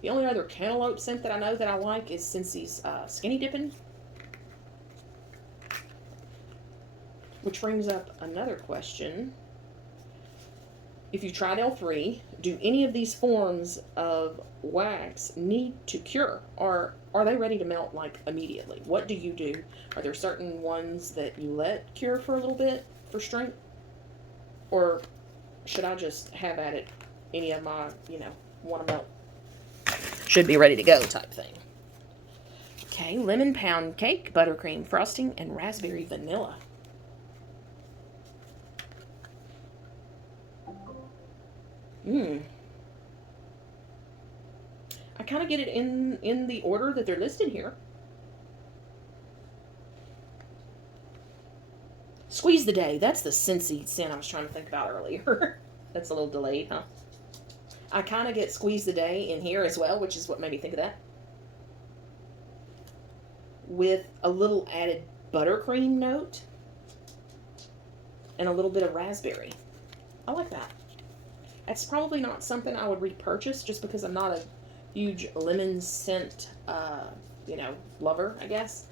The only other cantaloupe scent that I know that I like is Scentsy's Skinny Dippin'. Which brings up another question. If you tried L3, do any of these forms of wax need to cure? Or are they ready to melt like immediately? What do you do? Are there certain ones that you let cure for a little bit for strength? Or should I just have at it any of my, want to melt? Should be ready to go type thing. Okay, lemon pound cake, buttercream frosting, and raspberry vanilla. I kind of get it in the order that they're listed here. Squeeze the Day. That's the Scentsy scent I was trying to think about earlier. That's a little delayed, huh? I kind of get Squeeze the Day in here as well, which is what made me think of that. With a little added buttercream note. And a little bit of raspberry. I like that. That's probably not something I would repurchase just because I'm not a huge lemon scent, lover, I guess.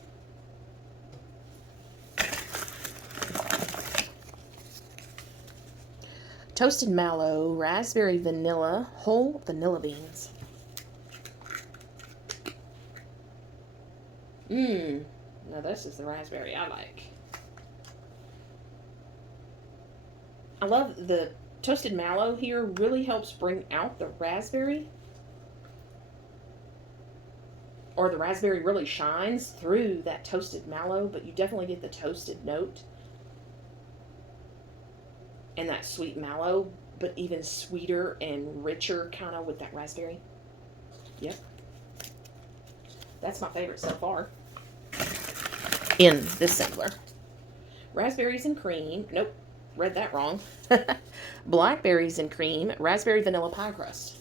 Toasted mallow, raspberry vanilla, whole vanilla beans. Now this is the raspberry I like. I love the toasted mallow here, really helps bring out the raspberry. Or the raspberry really shines through that toasted mallow, but you definitely get the toasted note. And that sweet mallow, but even sweeter and richer kind of with that raspberry. Yep. That's my favorite so far. In this sampler. Raspberries and cream. Nope. Read that wrong. Blackberries and cream. Raspberry vanilla pie crust.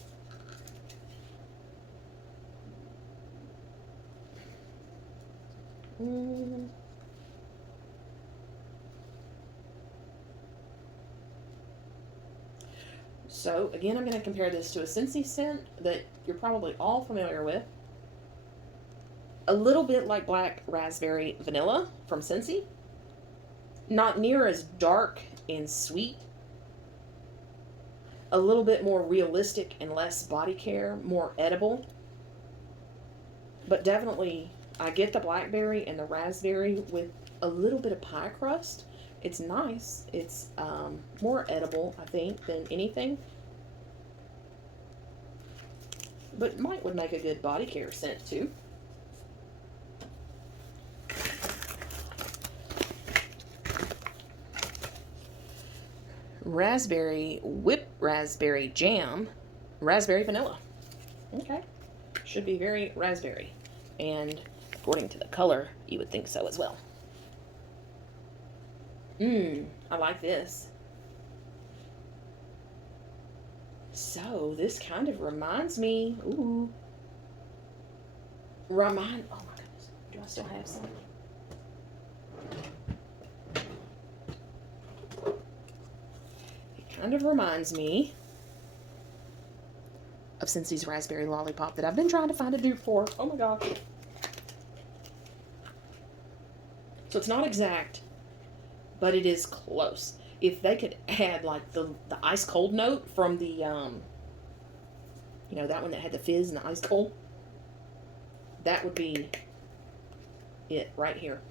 So, again, I'm going to compare this to a Scentsy scent that you're probably all familiar with. A little bit like Black Raspberry Vanilla from Scentsy. Not near as dark and sweet. A little bit more realistic and less body care, more edible. But definitely, I get the blackberry and the raspberry with a little bit of pie crust. It's nice. It's more edible, I think, than anything. But might would make a good body care scent, too. Raspberry whipped raspberry jam, raspberry vanilla. Okay. Should be very raspberry. And according to the color, you would think so as well. I like this. So, this kind of reminds me, oh my goodness, do I still have some? It kind of reminds me of Scentsy's Raspberry Lollipop that I've been trying to find a dupe for. Oh my gosh. So it's not exact, but it is close. If they could add like the ice cold note from the You know, that one that had the fizz and the ice cold. That would be it right here.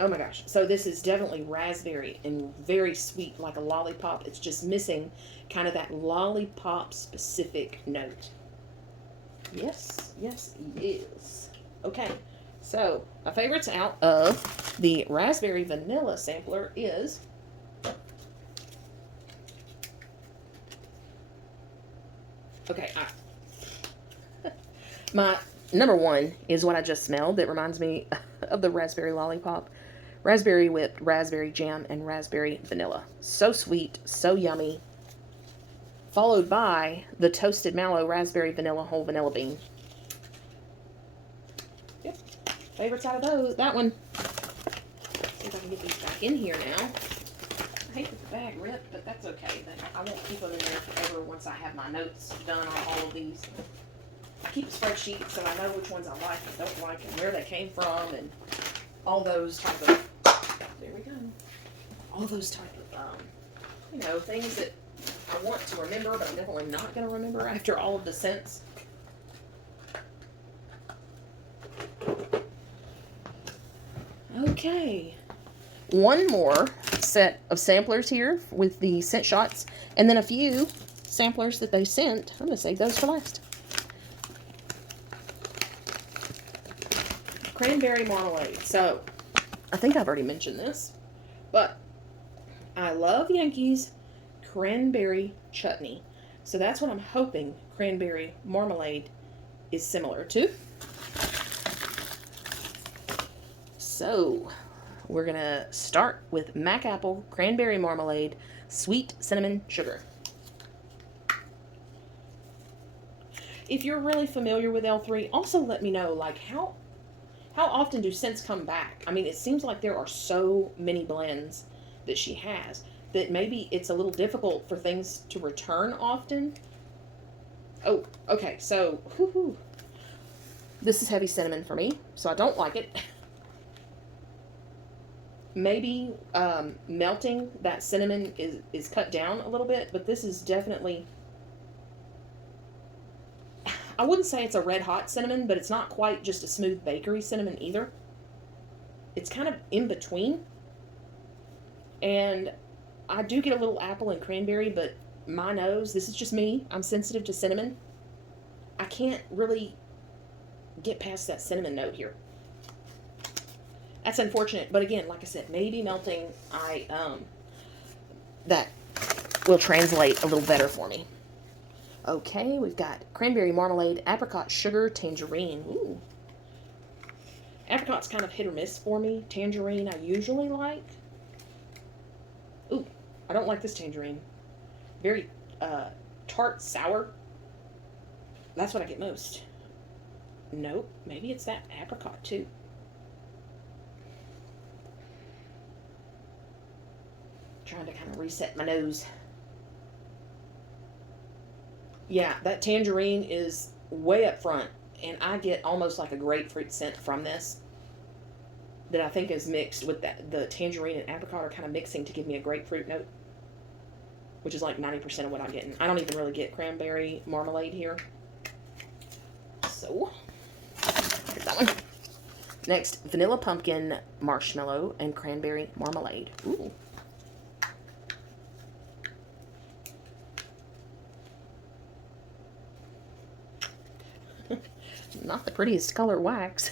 Oh my gosh. So this is definitely raspberry and very sweet, like a lollipop. It's just missing kind of that lollipop specific note. Yes, yes, it is. Okay, so my favorites out of the raspberry vanilla sampler is okay. My number one is what I just smelled. That reminds me of the raspberry lollipop. Raspberry whipped, raspberry jam, and raspberry vanilla. So sweet, so yummy. Followed by the toasted mallow raspberry vanilla whole vanilla bean. Yep. Favorites out of those. That one. See if I can get these back in here now. I hate that the bag ripped, but that's okay. I won't keep them in there forever once I have my notes done on all of these. I keep a spreadsheet so I know which ones I like and don't like and where they came from and all those type of, there we go, all those type of, you know, things that I want to remember, but I'm definitely not going to remember after all of the scents. Okay. One more set of samplers here with the scent shots, and then a few samplers that they sent. I'm going to save those for last. Cranberry marmalade. So, I think I've already mentioned this, but I love Yankees cranberry chutney. So that's what I'm hoping cranberry marmalade is similar to. So, we're going to start with Mac Apple cranberry marmalade, sweet cinnamon sugar. If you're really familiar with L3, also let me know, like, how often do scents come back? I mean, it seems like there are so many blends that she has that maybe it's a little difficult for things to return often. Oh, okay, so this is heavy cinnamon for me, so I don't like it. Maybe melting that cinnamon is cut down a little bit, but this is definitely, I wouldn't say it's a red hot cinnamon, but it's not quite just a smooth bakery cinnamon either. It's kind of in between. And I do get a little apple and cranberry, but my nose, this is just me, I'm sensitive to cinnamon. I can't really get past that cinnamon note here. That's unfortunate, but again, like I said, maybe melting, that will translate a little better for me. Okay, we've got cranberry marmalade, apricot sugar, tangerine. Ooh. Apricot's kind of hit or miss for me. Tangerine I usually like. Ooh, I don't like this tangerine. Very tart, sour. That's what I get most. Nope, maybe it's that apricot too. Trying to kind of reset my nose. Yeah, that tangerine is way up front, and I get almost like a grapefruit scent from this that I think is mixed with that. The tangerine and apricot are kind of mixing to give me a grapefruit note, which is like 90% of what I'm getting. I don't even really get cranberry marmalade here. So, here's that one. Next, vanilla pumpkin, marshmallow, and cranberry marmalade. Ooh. Not the prettiest color wax,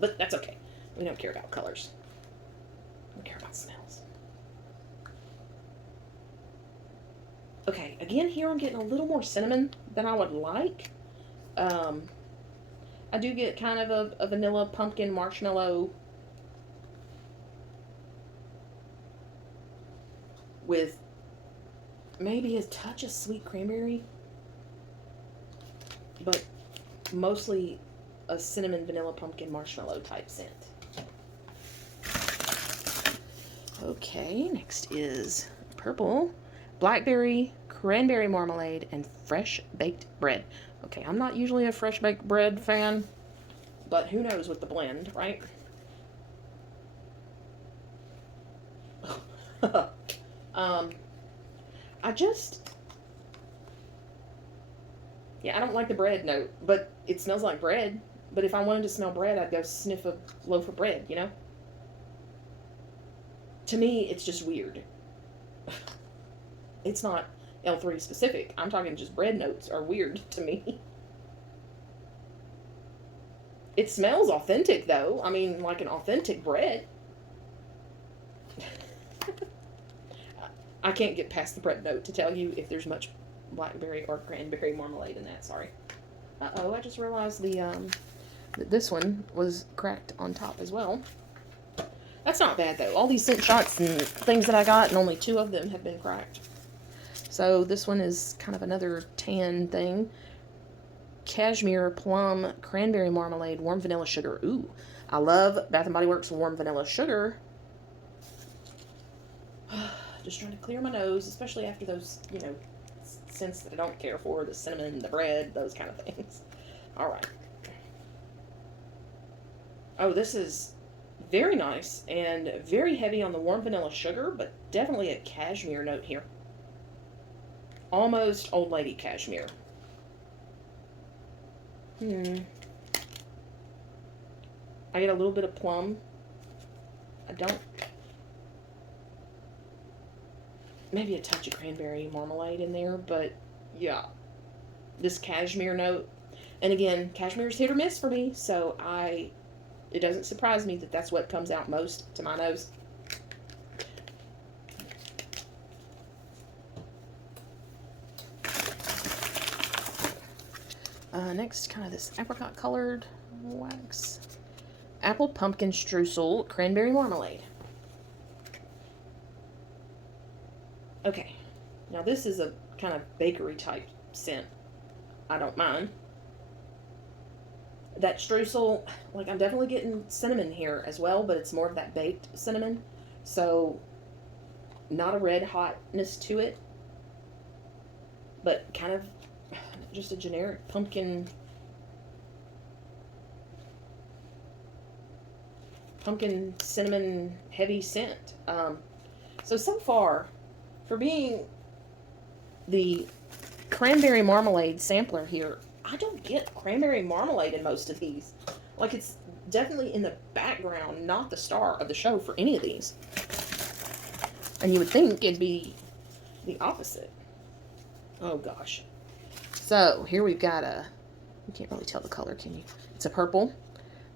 but that's okay. We don't care about colors. We care about smells. Okay, again here I'm getting a little more cinnamon than I would like. I do get kind of a vanilla pumpkin marshmallow with maybe a touch of sweet cranberry, but mostly a cinnamon, vanilla, pumpkin, marshmallow type scent. Okay, next is purple, blackberry, cranberry marmalade, and fresh baked bread. Okay, I'm not usually a fresh baked bread fan, but who knows with the blend, right? I just, Yeah, I don't like the bread note, but it smells like bread. But if I wanted to smell bread, I'd go sniff a loaf of bread, you know? To me, it's just weird. It's not L3 specific. I'm talking just bread notes are weird to me. It smells authentic, though. I mean, like an authentic bread. I can't get past the bread note to tell you if there's much blackberry or cranberry marmalade in that. Sorry. Uh-oh, I just realized that this one was cracked on top as well. That's not bad, though. All these scent shots and things that I got, and only 2 of them have been cracked. So this one is kind of another tan thing. Cashmere plum cranberry marmalade, warm vanilla sugar. Ooh, I love Bath & Body Works warm vanilla sugar. Just trying to clear my nose, especially after those, you know, scents that I don't care for. The cinnamon, the bread, those kind of things. Alright. Oh, this is very nice and very heavy on the warm vanilla sugar, but definitely a cashmere note here. Almost old lady cashmere. I get a little bit of plum. I don't... Maybe a touch of cranberry marmalade in there, but yeah. This cashmere note. And again, cashmere is hit or miss for me, so it doesn't surprise me that that's what comes out most to my nose. Next, kind of this apricot colored wax. Apple pumpkin streusel cranberry marmalade. Okay, now this is a kind of bakery type scent. I don't mind. That streusel, like, I'm definitely getting cinnamon here as well, but it's more of that baked cinnamon. So, not a red hotness to it, but kind of just a generic pumpkin cinnamon heavy scent. So far, for being the cranberry marmalade sampler here, I don't get cranberry marmalade in most of these. Like, it's definitely in the background, not the star of the show for any of these. And you would think it'd be the opposite. Oh gosh. So here we've got you can't really tell the color, can you? It's a purple.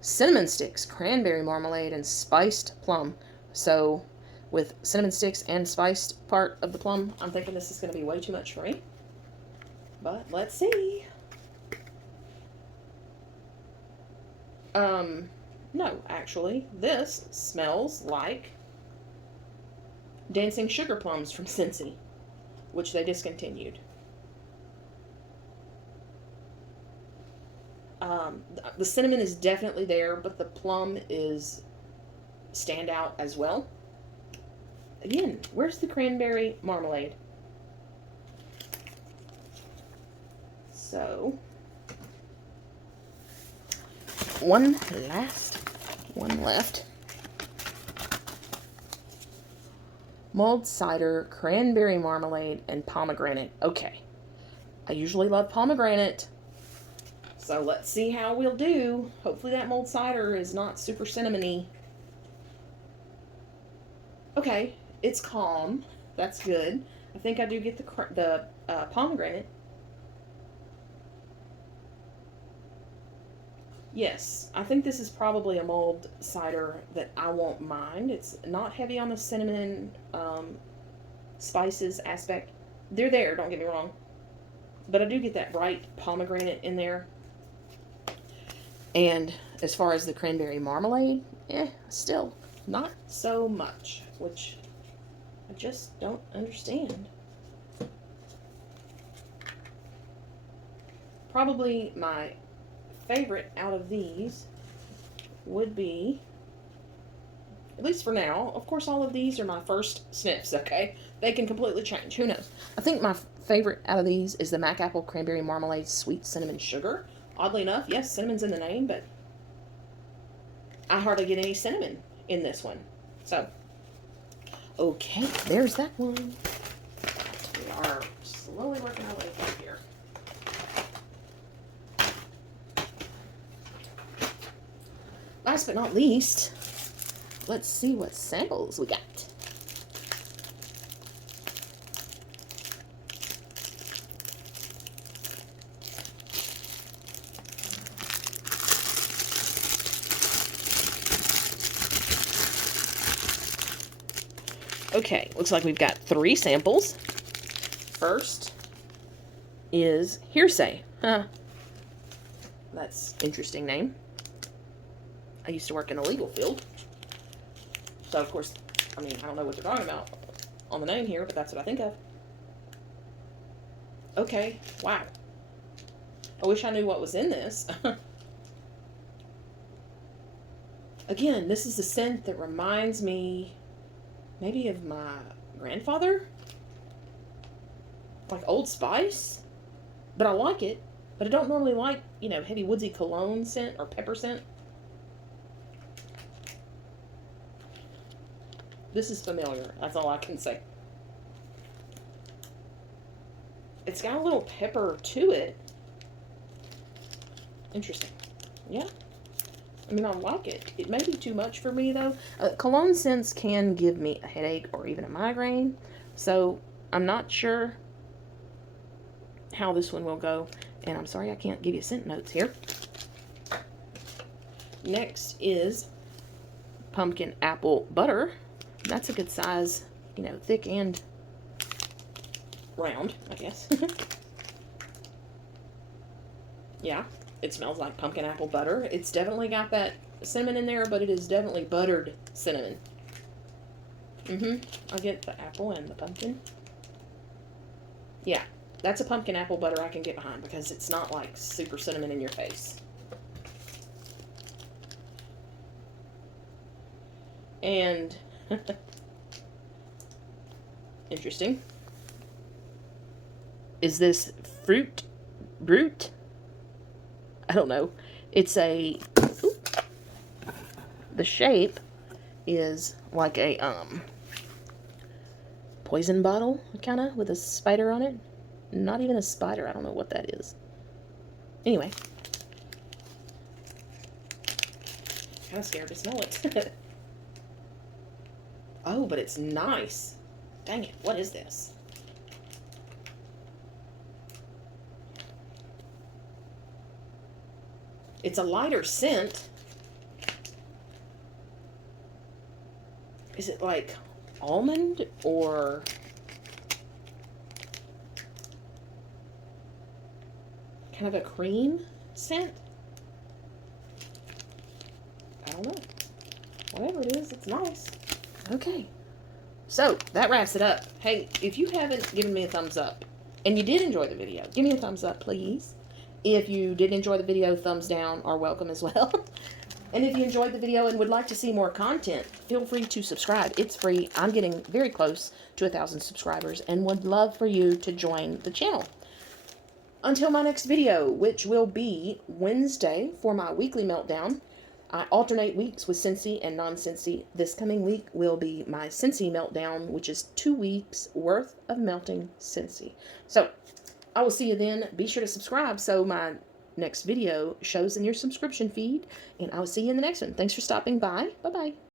Cinnamon sticks, cranberry marmalade, and spiced plum. So with cinnamon sticks and spiced part of the plum, I'm thinking this is going to be way too much for me. But let's see. No, actually, this smells like Dancing Sugar Plums from Scentsy, which they discontinued. The cinnamon is definitely there, but the plum is standout as well. Again, where's the cranberry marmalade? So, one left. Mulled cider, cranberry marmalade, and pomegranate. Okay. I usually love pomegranate, so let's see how we'll do. Hopefully that mulled cider is not super cinnamony. Okay, it's calm. That's good. I think I do get the pomegranate. Yes, I think this is probably a mulled cider that I won't mind. It's not heavy on the cinnamon, spices aspect. They're there, don't get me wrong. But I do get that bright pomegranate in there. And as far as the cranberry marmalade, still not so much, which I just don't understand. Probably my favorite out of these would be, at least for now, of course all of these are my first sniffs, okay? They can completely change, who knows? I think my favorite out of these is the Mac Apple Cranberry Marmalade Sweet Cinnamon Sugar. Oddly enough, yes, cinnamon's in the name, but I hardly get any cinnamon in this one. So, okay, there's that one. We are slowly working our way through here. last but not least, let's see what samples we got. Okay, looks like we've got 3 samples. First is Hearsay. Huh. That's an interesting name. I used to work in the legal field. So, of course, I mean, I don't know what they're talking about on the name here, but that's what I think of. Okay, wow. I wish I knew what was in this. Again, this is a scent that reminds me maybe of my grandfather. Like Old Spice. But I like it. But I don't normally like, you know, heavy woodsy cologne scent or pepper scent. This is familiar. That's all I can say. It's got a little pepper to it. Interesting. Yeah. I mean, I like it. It may be too much for me, though. Cologne scents can give me a headache or even a migraine. So, I'm not sure how this one will go. And I'm sorry I can't give you scent notes here. Next is pumpkin apple butter. That's a good size, you know, thick and round, I guess. Yeah. It smells like pumpkin apple butter. It's definitely got that cinnamon in there, but it is definitely buttered cinnamon. I get the apple and the pumpkin. Yeah, that's a pumpkin apple butter I can get behind because it's not like super cinnamon in your face. And interesting. Is this fruit brute? I don't know. It's a, the shape is like a poison bottle, kind of, with a spider on it. Not even a spider. I don't know what that is. Anyway. Kind of scared to smell it. Oh, but it's nice. Dang it. What is this? It's a lighter scent. Is it like almond or kind of a cream scent? I don't know. Whatever it is, it's nice. Okay. So, that wraps it up. Hey, if you haven't given me a thumbs up and you did enjoy the video, give me a thumbs up, please. If you did enjoy the video, thumbs down are welcome as well. And if you enjoyed the video and would like to see more content, feel free to subscribe. It's free. I'm getting very close to 1,000 subscribers and would love for you to join the channel. Until my next video, which will be Wednesday for my weekly meltdown. I alternate weeks with Scentsy and non-Scentsy. This coming week will be my Scentsy meltdown, which is 2 weeks worth of melting Scentsy. So, I will see you then. Be sure to subscribe so my next video shows in your subscription feed. And I will see you in the next one. Thanks for stopping by. Bye-bye.